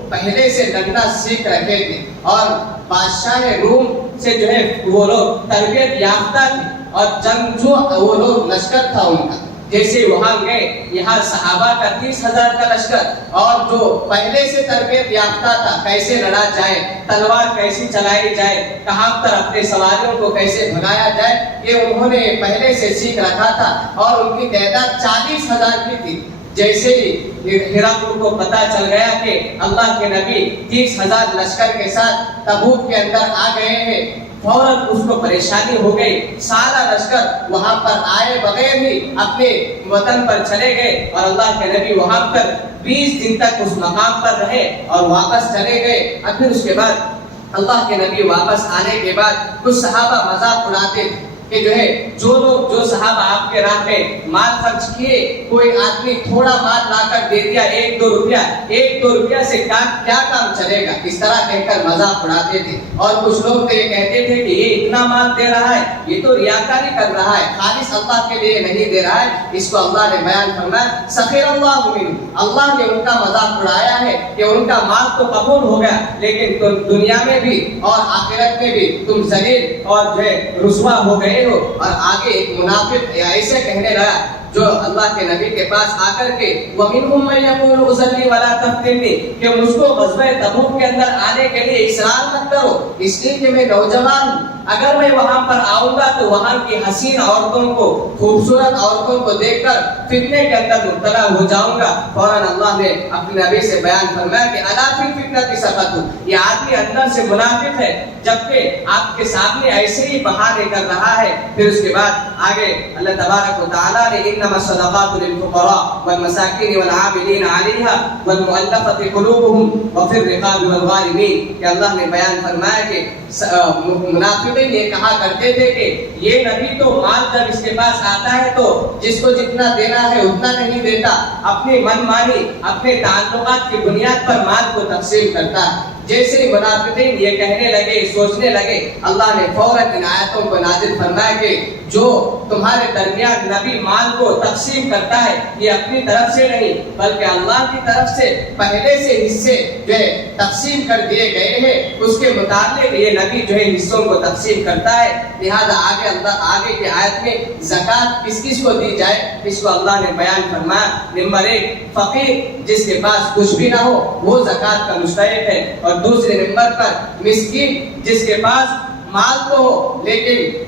پہلے سے لڑنا سیکھ رکھے تھے اور بادشاہ روم سے جو ہے وہ لوگ تربیت یافتہ تھے اور جنگجو وہ لوگ لشکر تھا ان کا. جیسے وہاں گئے، یہاں صحابہ کا 30,000 کا لشکر اور جو پہلے سے تربیت یافتہ تھا، کیسے لڑا جائے، تلوار کیسی چلائی جائے، کہاں پر اپنے سواریوں کو کیسے بھگایا جائے، یہ انہوں نے پہلے سے سیکھ رکھا تھا اور ان کی تعداد 40,000 کی تھی. جیسے ہی ہرقل کو پتا چل گیا کہ اللہ کے نبی 30,000 لشکر کے ساتھ تبوک کے اندر آ گئے ہیں، فوراً اس کو پریشانی ہو گئی. سارا لشکر وہاں پر آئے بغیر ہی اپنے وطن پر چلے گئے اور اللہ کے نبی وہاں پر 20 دن تک اس مقام پر رہے اور واپس چلے گئے. اور پھر اس کے بعد اللہ کے نبی واپس آنے کے بعد کچھ صحابہ مذاق اڑاتے تھے کہ جو ہے جو صحابہ آپ کے راہ میں مال خرچ کیے، کوئی آدمی تھوڑا مال لا کر دے دیا 1-2 روپیہ سے کیا کام چلے گا، اس طرح کہہ کر مذاق اڑاتے تھے. اور کچھ لوگ تو یہ کہتے تھے کہ یہ اتنا مال دے رہا ہے، یہ تو ریاکاری کر رہا ہے، خالص اللہ کے لیے نہیں دے رہا ہے. اس کو اللہ نے بیان فرمایا سخر اللہ منہ، اللہ نے ان کا مذاق اڑایا ہے کہ ان کا مال تو قبول ہو گیا، لیکن تم دنیا میں بھی اور آخرت میں بھی تم ذلیل اور جو ہے رسوا ہو گئے ہو. اور آگے ایک منافق ایسے کہنے لگا جو اللہ کے نبی کے پاس آ کر کے وَمِنْهُمْ مَن يَقُولُ اُصَلِّ وَلَا تَفْتِنِّي، کہ مجھ کو غزوہ تبوک کے اندر آنے کے لیے اصرار مت کرو، اس لیے کہ میں نوجوان ہوں، اگر میں وہاں پر آؤں گا تو وہاں کی حسین عورتوں کو، خوبصورت عورتوں کو دیکھ کر فتنے کے اندر مبتلا ہو جاؤں گا. فوراً اللہ نے اپنے نبی سے بیان فرمایا کہ الا فی الفتنۃ سقطوا، یہ آدمی اندر سے منافق ہے جبکہ آپ کے سامنے ایسے ہی بہانے کر رہا ہے. پھر اس کے بعد آگے اللہ تبارک و تعالیٰ نے انما الصدقات للفقراء والمساکین والعاملین علیہا والمؤلفۃ قلوبهم وفی الرقاب والغارمین، کہ اللہ نے بیان فرمایا کہ منافقین یہ کہا کرتے تھے کہ یہ نبی تو مال جب اس کے پاس آتا ہے تو جس کو جتنا دینا ہے اتنا نہیں دیتا، اپنی من مانی اپنے تعلقات کی بنیاد پر مال کو تقسیم کرتا ہے. جیسے ہی منافقین یہ کہنے لگے، سوچنے لگے، اللہ نے فوراً ان آیتوں کو نازل فرمایا کہ جو تمہارے درمیان نبی مال کو تقسیم کرتا ہے یہ اپنی طرف سے نہیں بلکہ اللہ کی طرف سے پہلے سے حصے جو ہے تقسیم کر دیے گئے ہیں، اس کے متعلق یہ نبی جو ہے حصوں کو تقسیم کرتا ہے. لہذا آگے کی آیت میں زکوٰۃ کس کس کو دی جائے، اس کو اللہ نے بیان فرمایا. نمبر 1 فقیر جس کے پاس کچھ بھی نہ ہو وہ زکوٰۃ کا مستحق ہے، اور دوسرے نمبر پر مسکین جس کے پاس مال تو ہو لیکن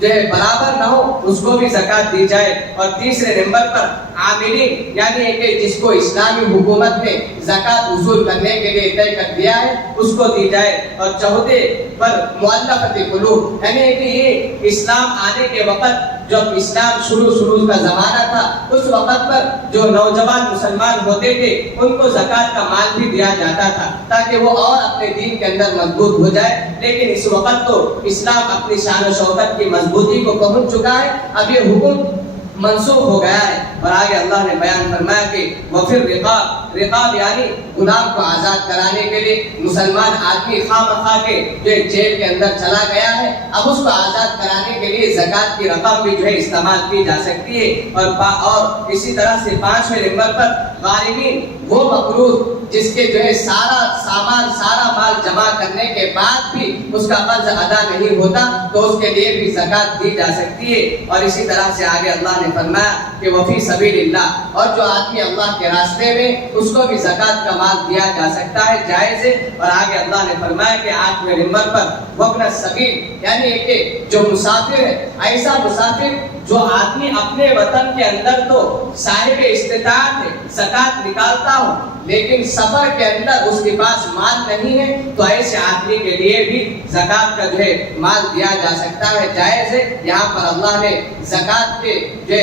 جو ہے برابر نہ ہو اس کو بھی زکوٰۃ دی جائے، اور تیسرے نمبر پر عاملین یعنی کہ جس کو اسلامی حکومت نے زکوٰۃ وصول کرنے کے لیے طے کر دیا ہے اس کو دی جائے، اور چوتھے پر مؤلفۃ قلوب یعنی کہ یہ اسلام آنے کے وقت جب اسلام شروع کا زمانہ تھا اس وقت پر جو نوجوان مسلمان ہوتے تھے ان کو زکوٰۃ کا مال بھی دیا جاتا تھا تاکہ وہ اور اپنے دین کے اندر مضبوط ہو جائے. لیکن اس وقت تو اسلام اپنی شان و شوکت کی مضبوطی کو پہنچ چکا ہے، اب یہ حکم منسوخ ہو گیا ہے. اور آگے اللہ نے بیان فرمایا کہ وفی الرقاب یعنی غلام کو آزاد کرانے کے لیے مسلمان آدمی خواہ کے جو جیل کے اندر چلا گیا ہے اب اس کو آزاد کرانے کے لیے زکوٰۃ کی رقم بھی جو ہے استعمال کی جا سکتی ہے. اور اسی طرح سے 5ویں نمبر پر غارمین وہ مقروض جس کے جو ہے سارا سامان سارا مال جمع کرنے کے بعد بھی اس کا قرض ادا نہیں ہوتا تو اس کے لیے بھی زکوٰۃ دی جا سکتی ہے. اور اسی طرح سے آگے اللہ نے فرمایا کہ وفی سبیل اللہ، اور جو آدمی اللہ کے راستے میں اس کو بھی زکوٰۃ کا مال دیا جا سکتا ہے، جائز ہے. اور آگے اللہ نے فرمایا کہ 8ویں نمبر پر وابن السبیل یعنی کہ جو مسافر ہے ایسا مسافر جو آدمی اپنے وطن کے اندر تو صاحب استطاعت ہے، زکوٰۃ نکالتا ہو، لیکن سفر کے اندر اس کے پاس مال نہیں ہے، تو ایسے آدمی کے لیے بھی زکوٰۃ کا جو ہے مال دیا جا سکتا ہے، جائز ہے۔ یہاں پر اللہ نے زکوٰۃ کے جو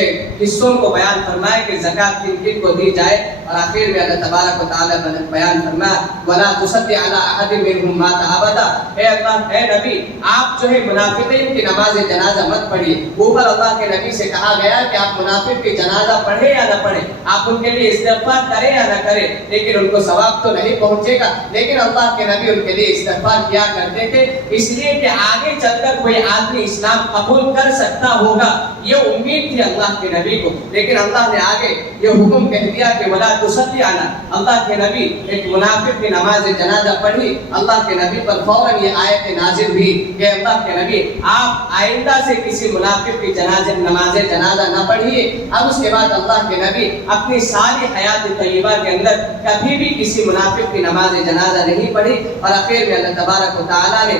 حصوں کو بیان فرمایا کہ زکوٰۃ کن کن کو دی جائے، اور آخر میں اللہ تبارک و تعالیٰ نے بیان فرمایا وَلَا تُصَلِّ عَلَىٰ أَحَدٍ مِّنْهُمْ مَاتَ أَبَدًا، اے اللہ، اے نبی، آپ جو ہے منافقین کی نماز جنازہ مت پڑھیے۔ اوپر اللہ کے نبی سے کہا گیا کہ آپ منافق کی جنازہ پڑھیں یا نہ پڑھیں، آپ ان کے لیے استغفار کریں یا نہ کریں، لیکن ان کو ثواب تو نہیں پہنچے گا، لیکن اللہ کے نبی ان کے لیے استغفار کیا کرتے تھے، اس لیے کہ آگے چل کر کوئی آدمی اسلام قبول کر سکتا ہوگا، یہ امید تھی اللہ کے نبی کو۔ لیکن اللہ نے آگے یہ حکم کہہ دیا کہ ولا تصلی علی، اللہ کے نبی ایک منافق کی نماز جنازہ پڑھی، اللہ کے نبی پر فوراً یہ آیت نازل ہوئی کہ اللہ کے نبی آپ آئندہ سے کسی منافق کی نماز جنازہ نہ پڑھیے۔ اب اس کے بعد اللہ کے نبی اپنی ساری حیات طیبہ کے اندر کبھی بھی کسی منافق کی نماز جنازہ نہیں پڑھی، اور آخر میں اللہ تبارک و تعالیٰ نے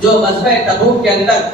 جو غزوہ تبوک کے اندر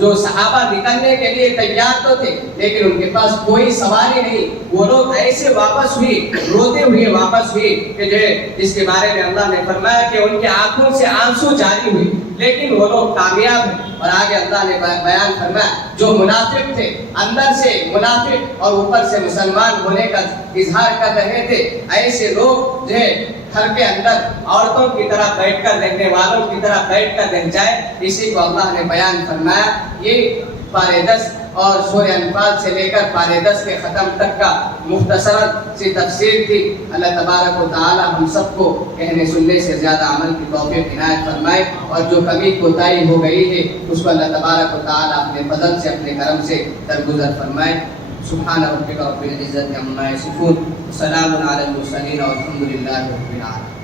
جو صحابہ نکلنے کے لیے تیار تو تھے، لیکن ان کے پاس کوئی سواری نہیں، وہ لوگ ایسے واپس ہوئے، روتے ہوئے واپس ہوئے کہ جو اس کے بارے میں اللہ نے فرمایا کہ ان کی آنکھوں سے آنسو جاری ہوئے، لیکن وہ لوگ کامیاب ہیں۔ اور آگے اللہ نے بیان فرمایا جو منافق تھے، اندر سے منافق اور اوپر سے مسلمان ہونے کا اظہار کر رہے تھے، ایسے لوگ جو ہے گھر کے اندر عورتوں کی طرح بیٹھ کر رہنے والوں کی طرح بیٹھ کر رہ جائے، اسی کو اللہ نے بیان فرمایا۔ یہ پارے 10 اور سورہ انفال سے لے کر پارے 10 کے ختم تک کا مختصر سی تفسیر تھی۔ اللہ تبارک و تعالی ہم سب کو کہنے سننے سے زیادہ عمل کی توفیق عنایت فرمائے، اور جو کمی کوتاہی ہو گئی ہے اس کو اللہ تبارک و تعالی اپنے فضل سے، اپنے کرم سے درگزر فرمائے۔ سبحان ربک رب العزت عما یصفون، سلام علی المرسلین والحمد للہ رب العالمین۔